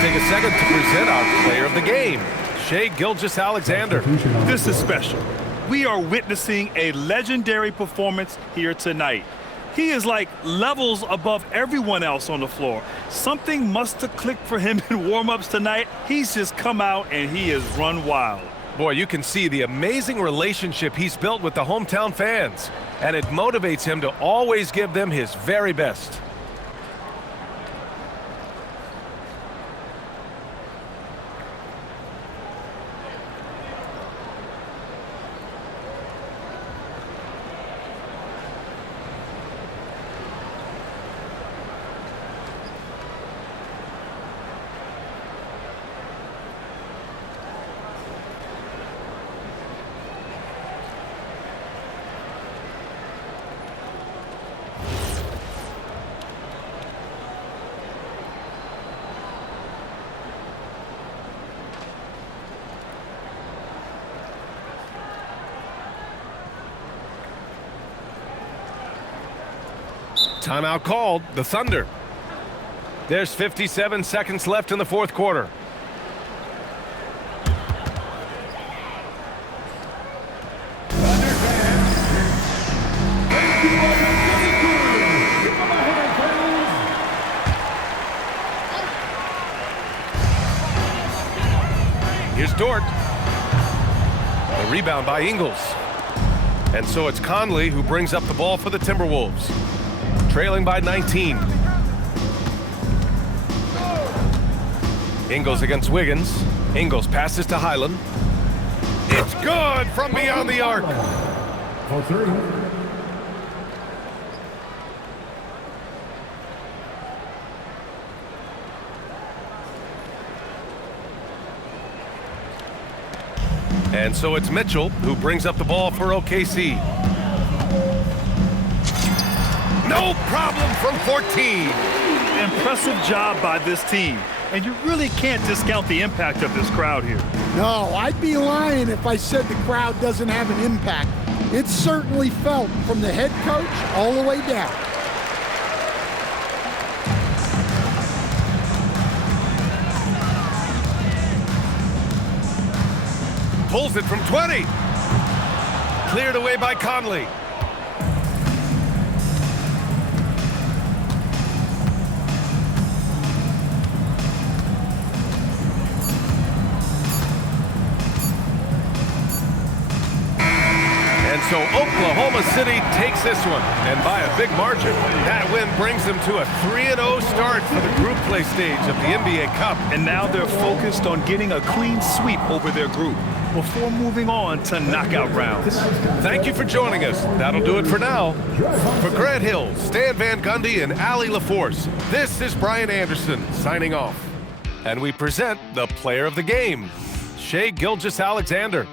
take a second to present our player of the game, Shai Gilgeous-Alexander. This is special. We are witnessing a legendary performance here tonight. He is like levels above everyone else on the floor. Something must have clicked for him in warm-ups tonight. He's just come out and he has run wild. Boy, you can see the amazing relationship he's built with the hometown fans, and it motivates him to always give them his very best. Timeout called, the Thunder. There's 57 seconds left in the fourth quarter. Here's Dort. The rebound by Ingles. And so it's Conley who brings up the ball for the Timberwolves. Trailing by 19. Ingles against Wiggins. Ingles passes to Highland. It's good from beyond the arc. For three. And so it's Mitchell who brings up the ball for OKC. No problem from 14. Impressive job by this team. And you really can't discount the impact of this crowd here. No, I'd be lying if I said the crowd doesn't have an impact. It's certainly felt from the head coach all the way down. Pulls it from 20. Cleared away by Conley. So Oklahoma City takes this one, and by a big margin. That win brings them to a 3-0 start for the group play stage of the NBA Cup. And now they're focused on getting a clean sweep over their group before moving on to knockout rounds. Thank you for joining us. That'll do it for now. For Grant Hill, Stan Van Gundy, and Allie LaForce, this is Brian Anderson signing off. And we present the player of the game, Shai Gilgeous-Alexander.